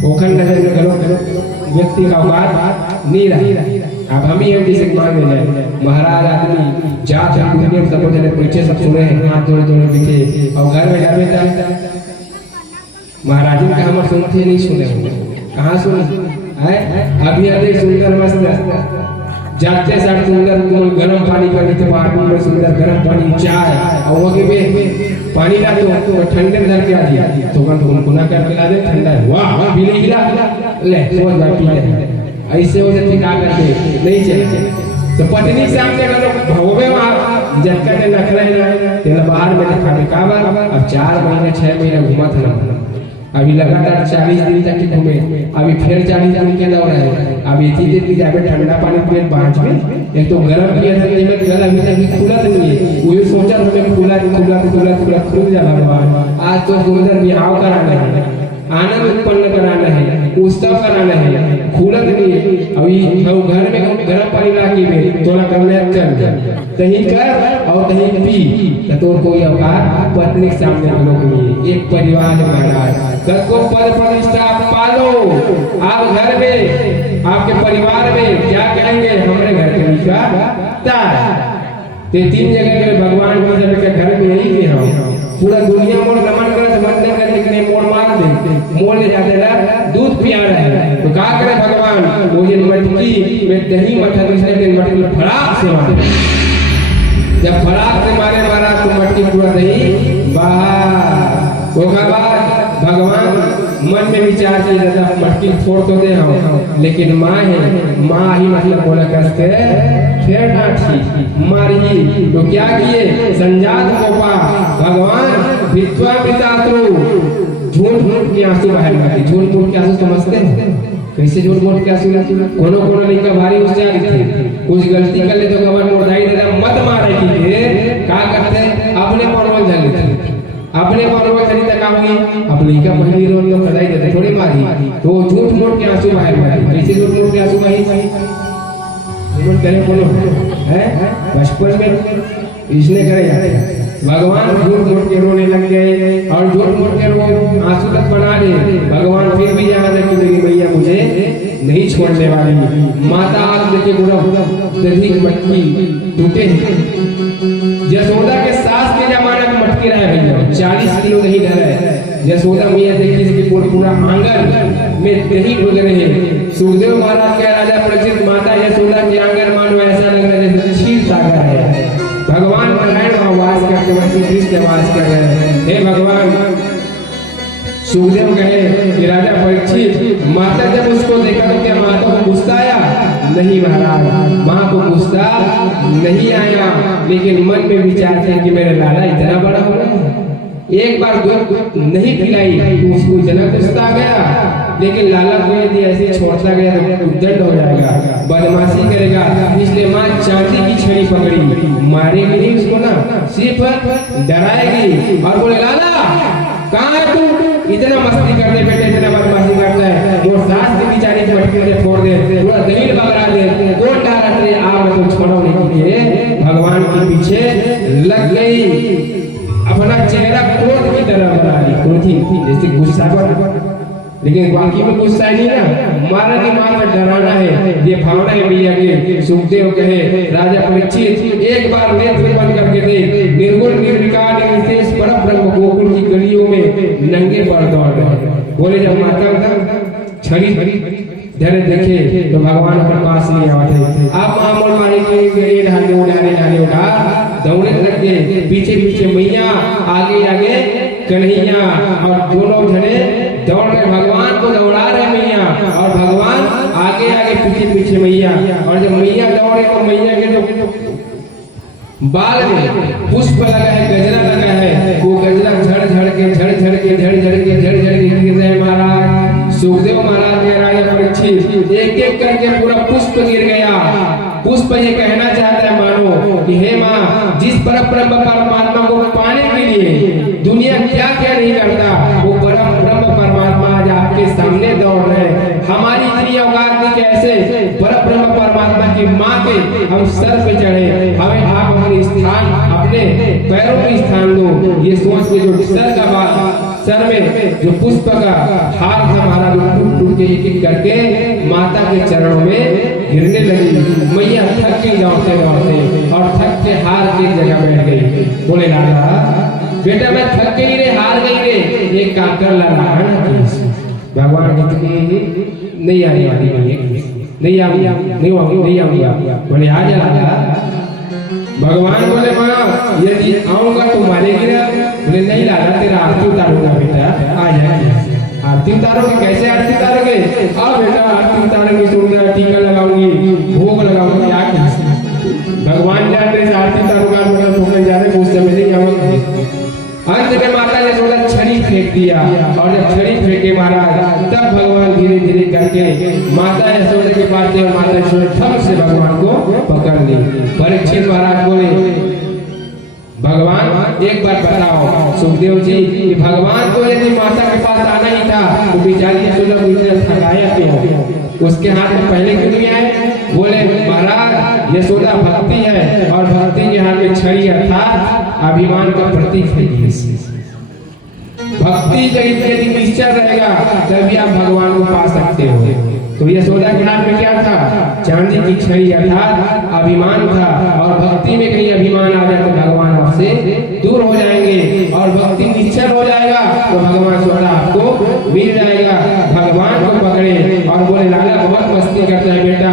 ओखन नजर में गलो व्यक्ति का औकात नहीं रहा। अब हम ही जिसे मान ले जाए महाराज आदमी जात दुनिया सब जने पीछे सब सुने हाथ जोड़े जोड़े पीछे और घर में डर में महाराज का हम सुनते नहीं सुने कहाँ सुने है। अभी अभी सुंदर मस्त जाते साथ सुंदर गर्म पानी कर देते बाथरूम में सुंदर गर्म पानी चाय और वो के पानी ला तो ठंडे में धर के आ दिया तो गुनगुना करके ला दे ठंडा वाह पी ले गिरा ले सोच जा पी ले ऐसे हो जाते क्या करते नहीं चले। तो पत्नी सामने का लोग भगवे वहां जटका ने नखरा है तेरा बाहर में दिखा दे काबर। अब 4 महीने 6 महीने घुमा था अभी लगातार 40 दिन तक घूमे अभी फिर 40 दिन के दौरा है। अब इतनी देर की जावे ठंडा पानी पिए 5 में एक तो गर्म पिए थे में गला अभी तक खुला नहीं है। वो सोचा हमें खुला खुल जा भगवान आज तो सुंदर बिहाव कराना है आनंद उत्पन्न कराना है उत्सव कराना है खुलत नहीं अभी हम घर में गरम पानी लाके में तोला करने चल कहीं कर और कहीं पी तो कोई औकात पत्नी के सामने लोग नहीं एक परिवार है महाराज सबको पद प्रतिष्ठा पालो आप घर में आपके परिवार में क्या कहेंगे हमारे घर के विचार ते तीन जगह के भगवान की जगह के घर में यही थे हम पूरा दुनिया मोड़ नमन करे मंदिर करने के लिए मोड़ मार दे मोड़ ले जाते ला दूध पिया रहे तो क्या करे भगवान मुझे मटकी में दही मठा दूसरे दिन मटकी में फड़ाक से मारे जब फड़ाक से मारे मारा तो मटकी पूरा दही बाहर होगा बाद भगवान मन में विचार से ज्यादा मटकी फोड़ तो दे हम लेकिन माँ है माँ ही मतलब बोला करते फिर डांटी मारी तो क्या किए संजात कोपा भगवान विद्वा पितात्रु झूठ मूठ के आंसू बाहर निकले झूठ मूठ के आंसू समझते हैं कैसे झूठ मूठ के आंसू कोनो कोनो नहीं का भारी होशियार थे कुछ गलती कर ले तो गवर मोड़ाई दे मत मारे की क्या करते अपने परवल जल लेते अपने परवल खरीद तक होगी अपने का पहली रोज तो खदाई देते थोड़ी मारी तो झूठ मूठ के आंसू बाहर निकले कैसे झूठ मूठ के आंसू बाहर करे बोलो है बचपन में इसने करे भगवान झूठ मूठ के रोने लग गए और झूठ मूठ के रो आंसू तक बना दे भगवान फिर भी यहाँ तक कि भैया मुझे नहीं छोड़ने वाली माता आज देखे पूरा दही मटकी टूटे यशोदा के सास के जमाने में मटकी रहे भैया 40 किलो दही धरे यशोदा मैया देखी कि पूरा आंगन में दही ढुल रहे सुखदेव महाराज के राजा परीक्षित माता यशोदा के आंगन मानो ऐसा लग रहा है जैसे क्षीर सागर है भगवान नारायण आवाज करके वही कृष्ण आवाज कर रहे हैं हे भगवान सुखदेव कहे कि राजा परीक्षित माता जब उसको देखा तो क्या माता को गुस्सा आया नहीं महाराज माँ को गुस्सा नहीं आया लेकिन मन में विचार थे कि मेरे लाला इतना बड़ा हो रहा है एक बार दूध नहीं पिलाई तो उसको इतना गुस्सा आ गया लेकिन लाला को यदि ऐसे छोड़ता गया तो दंड हो जाएगा बदमाशी करेगा इसलिए माँ चांदी की छड़ी पकड़ी मारेगी नहीं उसको ना सिर्फ डराएगी और बोले लाला कहाँ है तू इतना मस्ती करने बैठे इतना बदमाशी करता है वो सास के बेचारे की मटकी से फोड़ दे पूरा दलील बगड़ा दे कौन डाला तेरे आप तो छोड़ोगे के लिए भगवान के पीछे लग गई अपना चेहरा क्रोध की तरह बना ली क्रोधी जैसे गुस्सा पर लेकिन बाकी में गुस्सा नहीं ना मारा की मां पर डराना है ये भावना है भैया के सुखदेव कहे राजा परीक्षित एक बार नेत्र बंद करके देख निर्गुण निर्विकार निर्विशेष परब्रह्म गोकुल की गलियों में नंगे पैर दौड़ रहे बोले जब माता छड़ी धरे देखे तो भगवान अपने पास नहीं आते आप मामूल मारे के ढाले उठा दौड़ने लग गए पीछे पीछे मैया आगे आगे कन्हैया और दोनों जने दौड़ रहे भगवान को दौड़ा रहे मैया और भगवान आगे आगे पीछे पीछे मैया और जब मैया दौड़े तो मैया के जो बाल में पुष्प लगा है गजरा लगा है वो गजरा झड़ झड़ के गिर रहे महाराज सुखदेव महाराज के राजा परीक्षित एक एक करके पूरा पुष्प गिर गया पुष्प ये कहना चाहता है मानो कि हे माँ जिस परब्रह्म परमात्मा को पाने के लिए दुनिया क्या क्या नहीं करता वो परब्रह्म परमात्मा आज आपके सामने दौड़ रहे हमारी इतनी औकात नहीं कि ऐसे परब्रह्म परमात्मा की माँ के हम सर पे चढ़े हमें आप अपने स्थान अपने पैरों में स्थान दो ये सोच के जो सर का बात सर में जो पुष्प का हार हमारा टूट टूट के एक एक करके माता के चरणों में गिरने लगी मैया थक गई दौड़ते दौड़ते और थक के हार के जगह बैठ गई बोले लाला बेटा मैं थक गई रे हार गई रे एक काम कर लाला भगवान नहीं आ रही नहीं आऊंगा बोले आ जा लाला भगवान बोले माँ यदि आऊंगा तो मारेगी ना बोले नहीं लाला तेरा आरती उतारूंगा बेटा आ जाएगी आरती उतारोगे कैसे आरती उतारोगे आओ बेटा आरती उतारूंगी सुनना टीका लगाऊंगी भोग लगाऊंगी क्या भगवान जानते हैं आरती उतारूंगा मतलब भोग जा रहे उस समय नहीं आऊंगा अंत में माता ने बोला छड़ी फेंक दिया और जब छड़ी फेंके महाराज तब भगवान धीरे धीरे करके माता यशोदा के पास और माता यशोदा ठम से भगवान को पकड़ ली परीक्षित महाराज बोले भगवान एक बात बताओ सुखदेव जी कि भगवान को यदि माता के पास आना ही था तो बेचारी यशोदा को इतना थकाया क्यों? उसके हाथ में पहले क्यों नहीं आए? बोले महाराज यशोदा भक्ति है और भक्ति के हाथ में छड़ी अर्थात अभिमान का प्रतीक है। भक्ति यदि निश्चय रहेगा तभी आप भगवान को पा सकते हो। तो यशोदा के हाथ में क्या था? चांदी की छड़ी अर्थात अभिमान था। और भक्ति में कहीं अभिमान आ जाए तो भगवान आपसे दूर हो जाएंगे और भक्ति निश्चय हो जाएगा तो भगवान स्वतः आपको मिल जाएगा। भगवान को पकड़े और बोले लाला बहुत मस्ती करता है बेटा,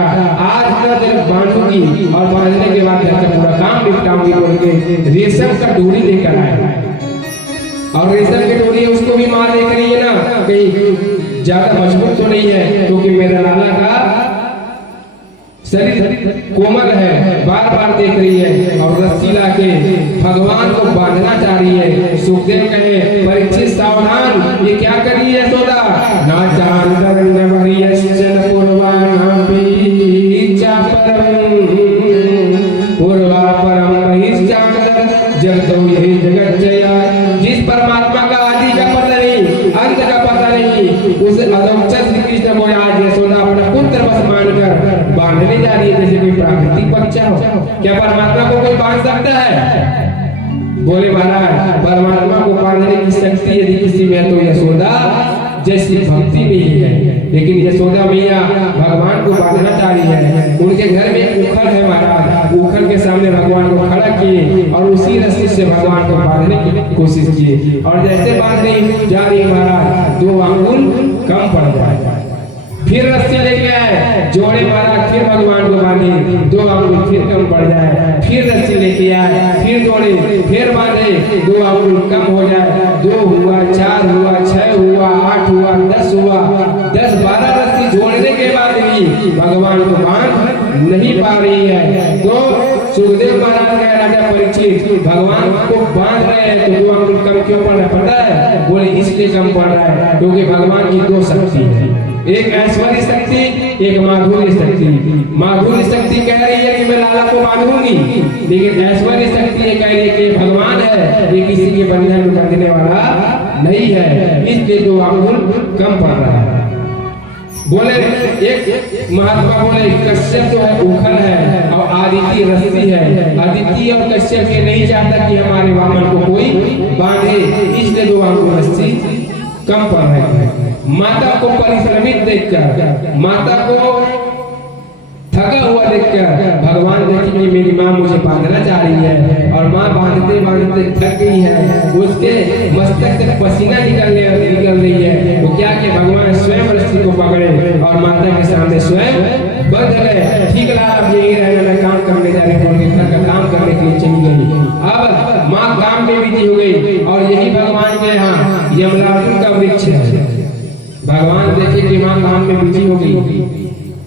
आज ना तेरे बांधूंगी और बांधने के बाद घर का पूरा काम निपटाऊंगी बोल के रेशम का डोरी लेकर आए। और रेशम की डोरी उसको भी माँ देख रही है ना कहीं ज्यादा मजबूत तो नहीं है, क्योंकि मेरा लाला का शरीर कोमल है, बार बार देख रही है और रस्सी लाके भगवान को बांधना चाह रही है। सुखदेव कहे परीक्षित सावधान, ये क्या कर रही है यशोदा? ना जानदंड भरियश्चन पूर्वा परम जगतो यही जगत जया। जिस परमात्मा का आदि का पता नहीं, अंत का पता नहीं, उस अधोक्षज श्री कृष्ण को आज यशोदा अपना पुत्र बस मानकर बांधने जा रही है जैसे कोई प्राकृतिक बच्चा हो। क्या परमात्मा को कोई बांध सकता है? बोले महाराज परमात्मा को बांधने की शक्ति यदि किसी में तो यशोदा जैसी भक्ति में ही है। लेकिन यशोदा मैया भगवान को बांधना चाह रही है। उनके घर में उखल है महाराज, उखल के सामने भगवान को खड़ा किए और उसी रस्सी से भगवान को बांधने की कोशिश किए। और जैसे बांधने जा रही महाराज 2 अंगुल कम पड़ गए। फिर रस्सी लेके आए, जोड़े महाराज फिर भगवान को बांधे, 2 अंगुल फिर कम पड़ जाए। फिर रस्सी लेके आए, फिर जोड़े, फिर बांधे, 2 अंगुल कम हो जाए। 2 हुआ, 4 हुआ, 6 हुआ, 8 हुआ, 10 हुआ। 10-12 रस्सी जोड़ने के बाद भी भगवान को बांध नहीं पा रही है। तो सुखदेव महाराज का राजा परीक्षित भगवान को बांध रहे हैं तो 2 अंगुल कम क्यों पड़ रहा है पता है? बोले इसलिए कम पड़ रहा है क्योंकि भगवान की 2 शक्ति है, एक ऐश्वर्य शक्ति, एक माधुर्य शक्ति। माधुर्य शक्ति कह रही है कि मैं लाला को बांधूंगी, लेकिन ऐश्वर्य शक्ति ये कह रही है कि भगवान है, ये किसी के बंधन में बांधने वाला नहीं है, इसलिए 2 अंगुल कम पड़ रहा है। बोले एक महात्मा बोले कश्यप जो है उखल है और आदित्य रस्सी है। आदित्य और कश्यप ये नहीं चाहता कि हमारे वामन को कोई बांधे, इसलिए 2 अंगुल रस्सी कम पड़ रहे हैं। माता को परिश्रमित देखकर, माता को थका हुआ देखकर भगवान देखे कि मेरी माँ मुझे बांधना चाह रही है और माँ बांधते बांधते थक गई है, उसके मस्तक से पसीना निकल रही है। तो क्या कि भगवान स्वयं रस्सी को पकड़े और माता के सामने स्वयं बंध गए। ठीक रहा, अब यही रहना, मैं काम करने जा रही हूँ, घर का काम करने के लिए चली गई। अब माँ काम में बिजी हो गई और यही भगवान के यहाँ यमराज का वृक्ष है। भगवान देखे कि माँ काम में बिजी हो गई,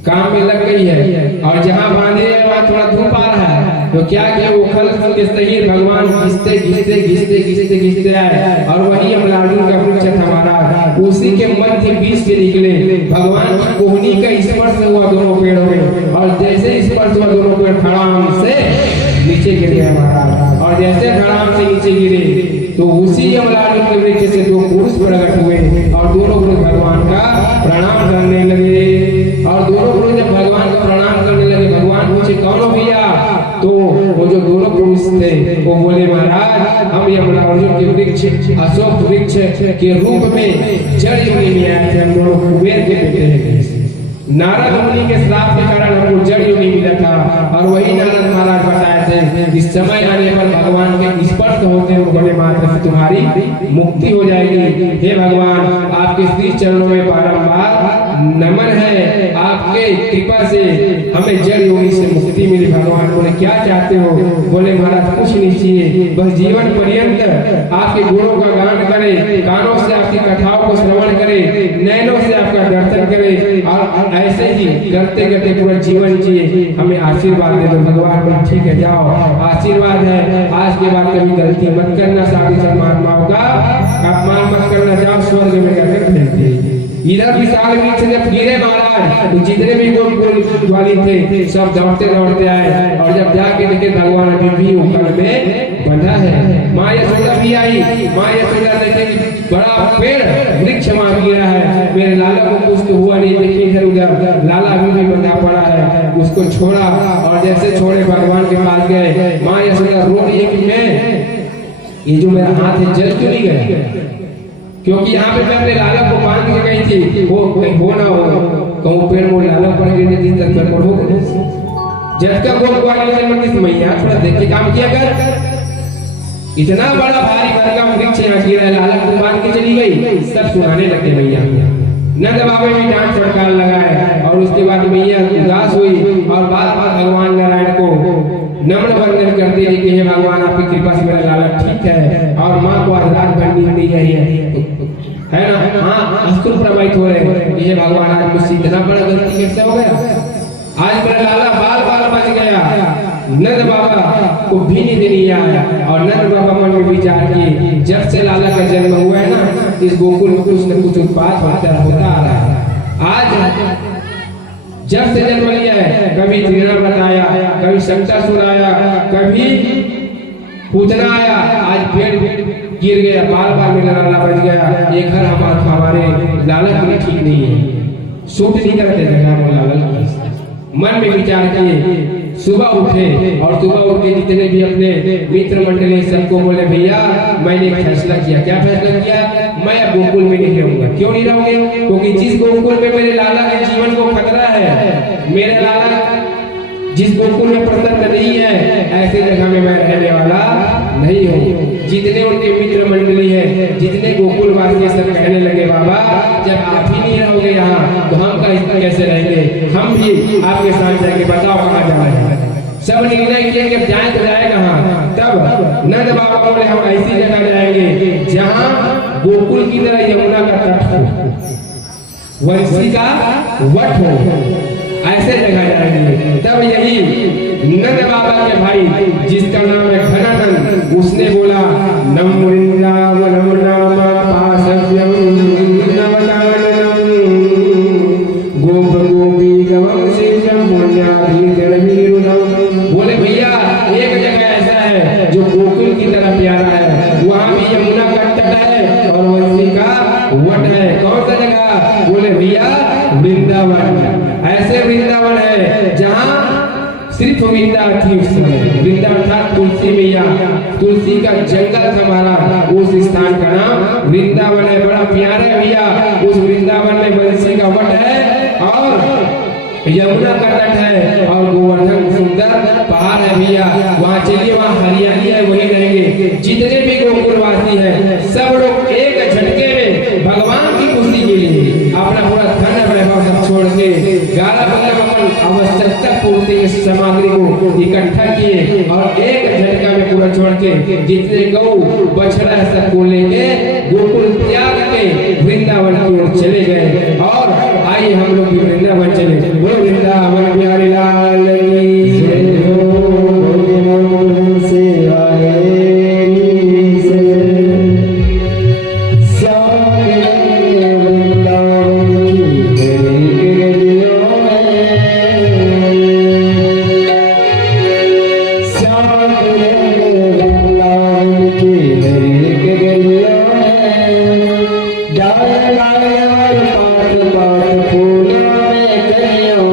काम में लग गई है और जहाँ बांधे वहाँ थोड़ा धूप आ रहा है। तो क्या किया, उखल के सही भगवान घिसते घिसते घिसते घिसते घिसते आए और वही यमराज का वृक्ष था हमारा, उसी के मध्य बीच से निकले। भगवान की कोहनी का स्पर्श हुआ दोनों पेड़ों में और जैसे स्पर्श हुआ दोनों पेड़ धड़ाम से नीचे गिर गए महाराज। और जैसे धड़ाम से नीचे गिरे तो उसी यमराज के वृक्ष से 2 पुरुष प्रकट हुए और दोनों पुरुष भगवान का प्रणाम करने लगे। और दोनों पुरुष जब भगवान का प्रणाम करने लगे, भगवान पूछे कौन हो भैया? तो वो जो दोनों पुरुष थे वो बोले महाराज हम यमराज के वृक्ष अशोक वृक्ष के रूप में जड़ योनि में आए थे। हम दोनों कुबेर के बेटे हैं। नारद मुनि के श्राप के कारण हमको जड़ योनि मिला था और वही नारद महाराज बताए थे इस समय आने पर भगवान के स्पर्श होते होने मात्र से तुम्हारी मुक्ति हो जाएगी। हे भगवान आपके श्री चरणों में बारंबार नमन है, आपके कृपा से हमें जड़ योनि से मुक्ति मिली। भगवान बोले क्या चाहते हो? बोले महाराज कुछ नहीं चाहिए, बस जीवन पर्यंत आपके गुणों का गान करे, कानों से आपकी कथाओं को श्रवण करे, नैनों से आपका दर्शन करे और ऐसे ही करते करते पूरा जीवन जिए। हमें आशीर्वाद दे दो। भगवान बोले ठीक है जाओ, आशीर्वाद है, आज के बाद कभी गलती मत करना, साधु संत महात्माओं का अपमान मत करना, जाओ स्वर्ग में जाकर मिलते। इधर विशाल वृक्ष जब गिरे महाराज तो जितने भी गोकुल वाली थे सब दौड़ते दौड़ते आए और जब जाके देखे भगवान अभी भी उखल में बंधा है। माँ यशोदा भी आई। माँ यशोदा देखे बड़ा पेड़ वृक्ष वहां गिरा है, मेरे लाला को कुछ तो हुआ नहीं। देखिए इधर उधर लाला अभी भी बंधा पड़ा है। उसको छोड़ा और जैसे छोड़े भगवान के पास गए। माँ यशोदा रो रही है कि मैं ये जो मेरा हाथ है जल क्यों नहीं गया, क्योंकि यहाँ पे मैं अपने लाला को बांध के गई थी, वो कहीं हो ना हो कहूँ पेड़ मोड़ लाला पड़ गई थी तब पर हो झटका गोल वाले ने मंदिर मैया थोड़ा देख के काम किया कर। इतना बड़ा भारी भरकम वृक्ष यहाँ गिरा है, लाला को बांध के चली गई। सब सुनाने लगे मैया। नंद बाबा भी डांट फटकार लगाए और उसके बाद मैया उदास हुई और बात बात भगवान नारायण को नम्र वंदन करते हैं कि हे भगवान आपकी कृपा से मेरा लाला ठीक है और माँ को आज रात भर नींद नहीं आई है ना। हाँ अश्रु प्रवाहित हो रहे हैं कि हे भगवान आज मुझसे इतना बड़ा गलती कैसे हो गया, आज मेरा लाला बाल बाल बच गया। नंद बाबा को भी नींद नहीं आया और नंद बाबा मन में विचार किए जब से लाला का जन्म हुआ है ना इस गोकुल में कुछ न कुछ उत्पात होता आ रहा है। आज जब से जन्म लिया है कभी त्रिनाव्रत आया, कभी शंकरासुर आया, कभी पूतना आया, आज पेड़ गिर गया, बाल बाल में लाला बच गया। ये घर हमारे लाला के लिए ठीक नहीं है, सूट नहीं करते लाला। मन में विचार किए, सुबह उठे और सुबह उठ के जितने भी अपने मित्र मंडली सबको बोले भैया मैंने फैसला किया। क्या फैसला किया, मैं अब गोकुल में नहीं रहूंगा। क्यों नहीं रहोगे, क्योंकि जिस गोकुल में मेरे लाला के जीवन को खतरा है, मेरे लाला जिस गोकुल में प्रसन्न नहीं है ऐसे जगह में मैं रहने वाला नहीं हूँ। जितने उनके मित्र मंडली है, जितने गोकुल वासी सब कहने लगे बाबा जब आप ही नहीं रहोगे यहाँ तो हम कैसे रहेंगे, हम भी आपके साथ जाएंगे, बताओ कहाँ जाना है। सब निर्णय किए कि जाए तो जाए कहाँ। तब नंद बाबा बोले हम ऐसी जगह जाएंगे जहाँ गोकुल की तरह यमुना का तट हो, वंशी का वट हो, ऐसे जगह जाएंगे। तब यही नंद बाबा के भाई जिसका नाम है घनानंद, उसने बोला नम वृंदावनम नाम पासव्यम नवनाननम गोप गोपी गवम शिशम पुण्याभिर्गणवीरुदम। बोले भैया एक जगह ऐसा है जो गोकुल की तरह प्यारा है, वहाँ भी यमुना का तट है और वंशी का वट है। कौन सा जगह, बोले भैया वृंदावन। ऐसे वृंदावन है जहाँ सिर्फ वृंदा थी उस समय, वृंदा अर्थात तुलसी मैया, तुलसी का जंगल था महाराज, उस स्थान का नाम वृंदावन है। बड़ा प्यारा है भैया, उस वृंदावन में वंशी का वट है और यमुना का तट है और गोवर्धन सुंदर पहाड़ है भैया। वहाँ चलिए, वहाँ हरियाली है, वही रहेंगे। जितने भी गोकुलवासी है सब लोग एक झटके में भगवान की खुशी के लिए अपना पूरा धन वैभव सब छोड़ के गाला बल्लभ अपन आवश्यकता पूर्ति की सामग्री को इकट्ठा किए और एक झटका में पूरा छोड़ के जितने गौ बछड़ा है सबको लेके गोकुल त्याग के वृंदावन की ओर चले गए। और आइए हम लोग भी वृंदावन चले। वो वृंदावन बिहारी लाल की जय हो। डाल डाल पात पात फूलों में कलियों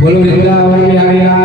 बोलो वृंदावन बिहारी लाल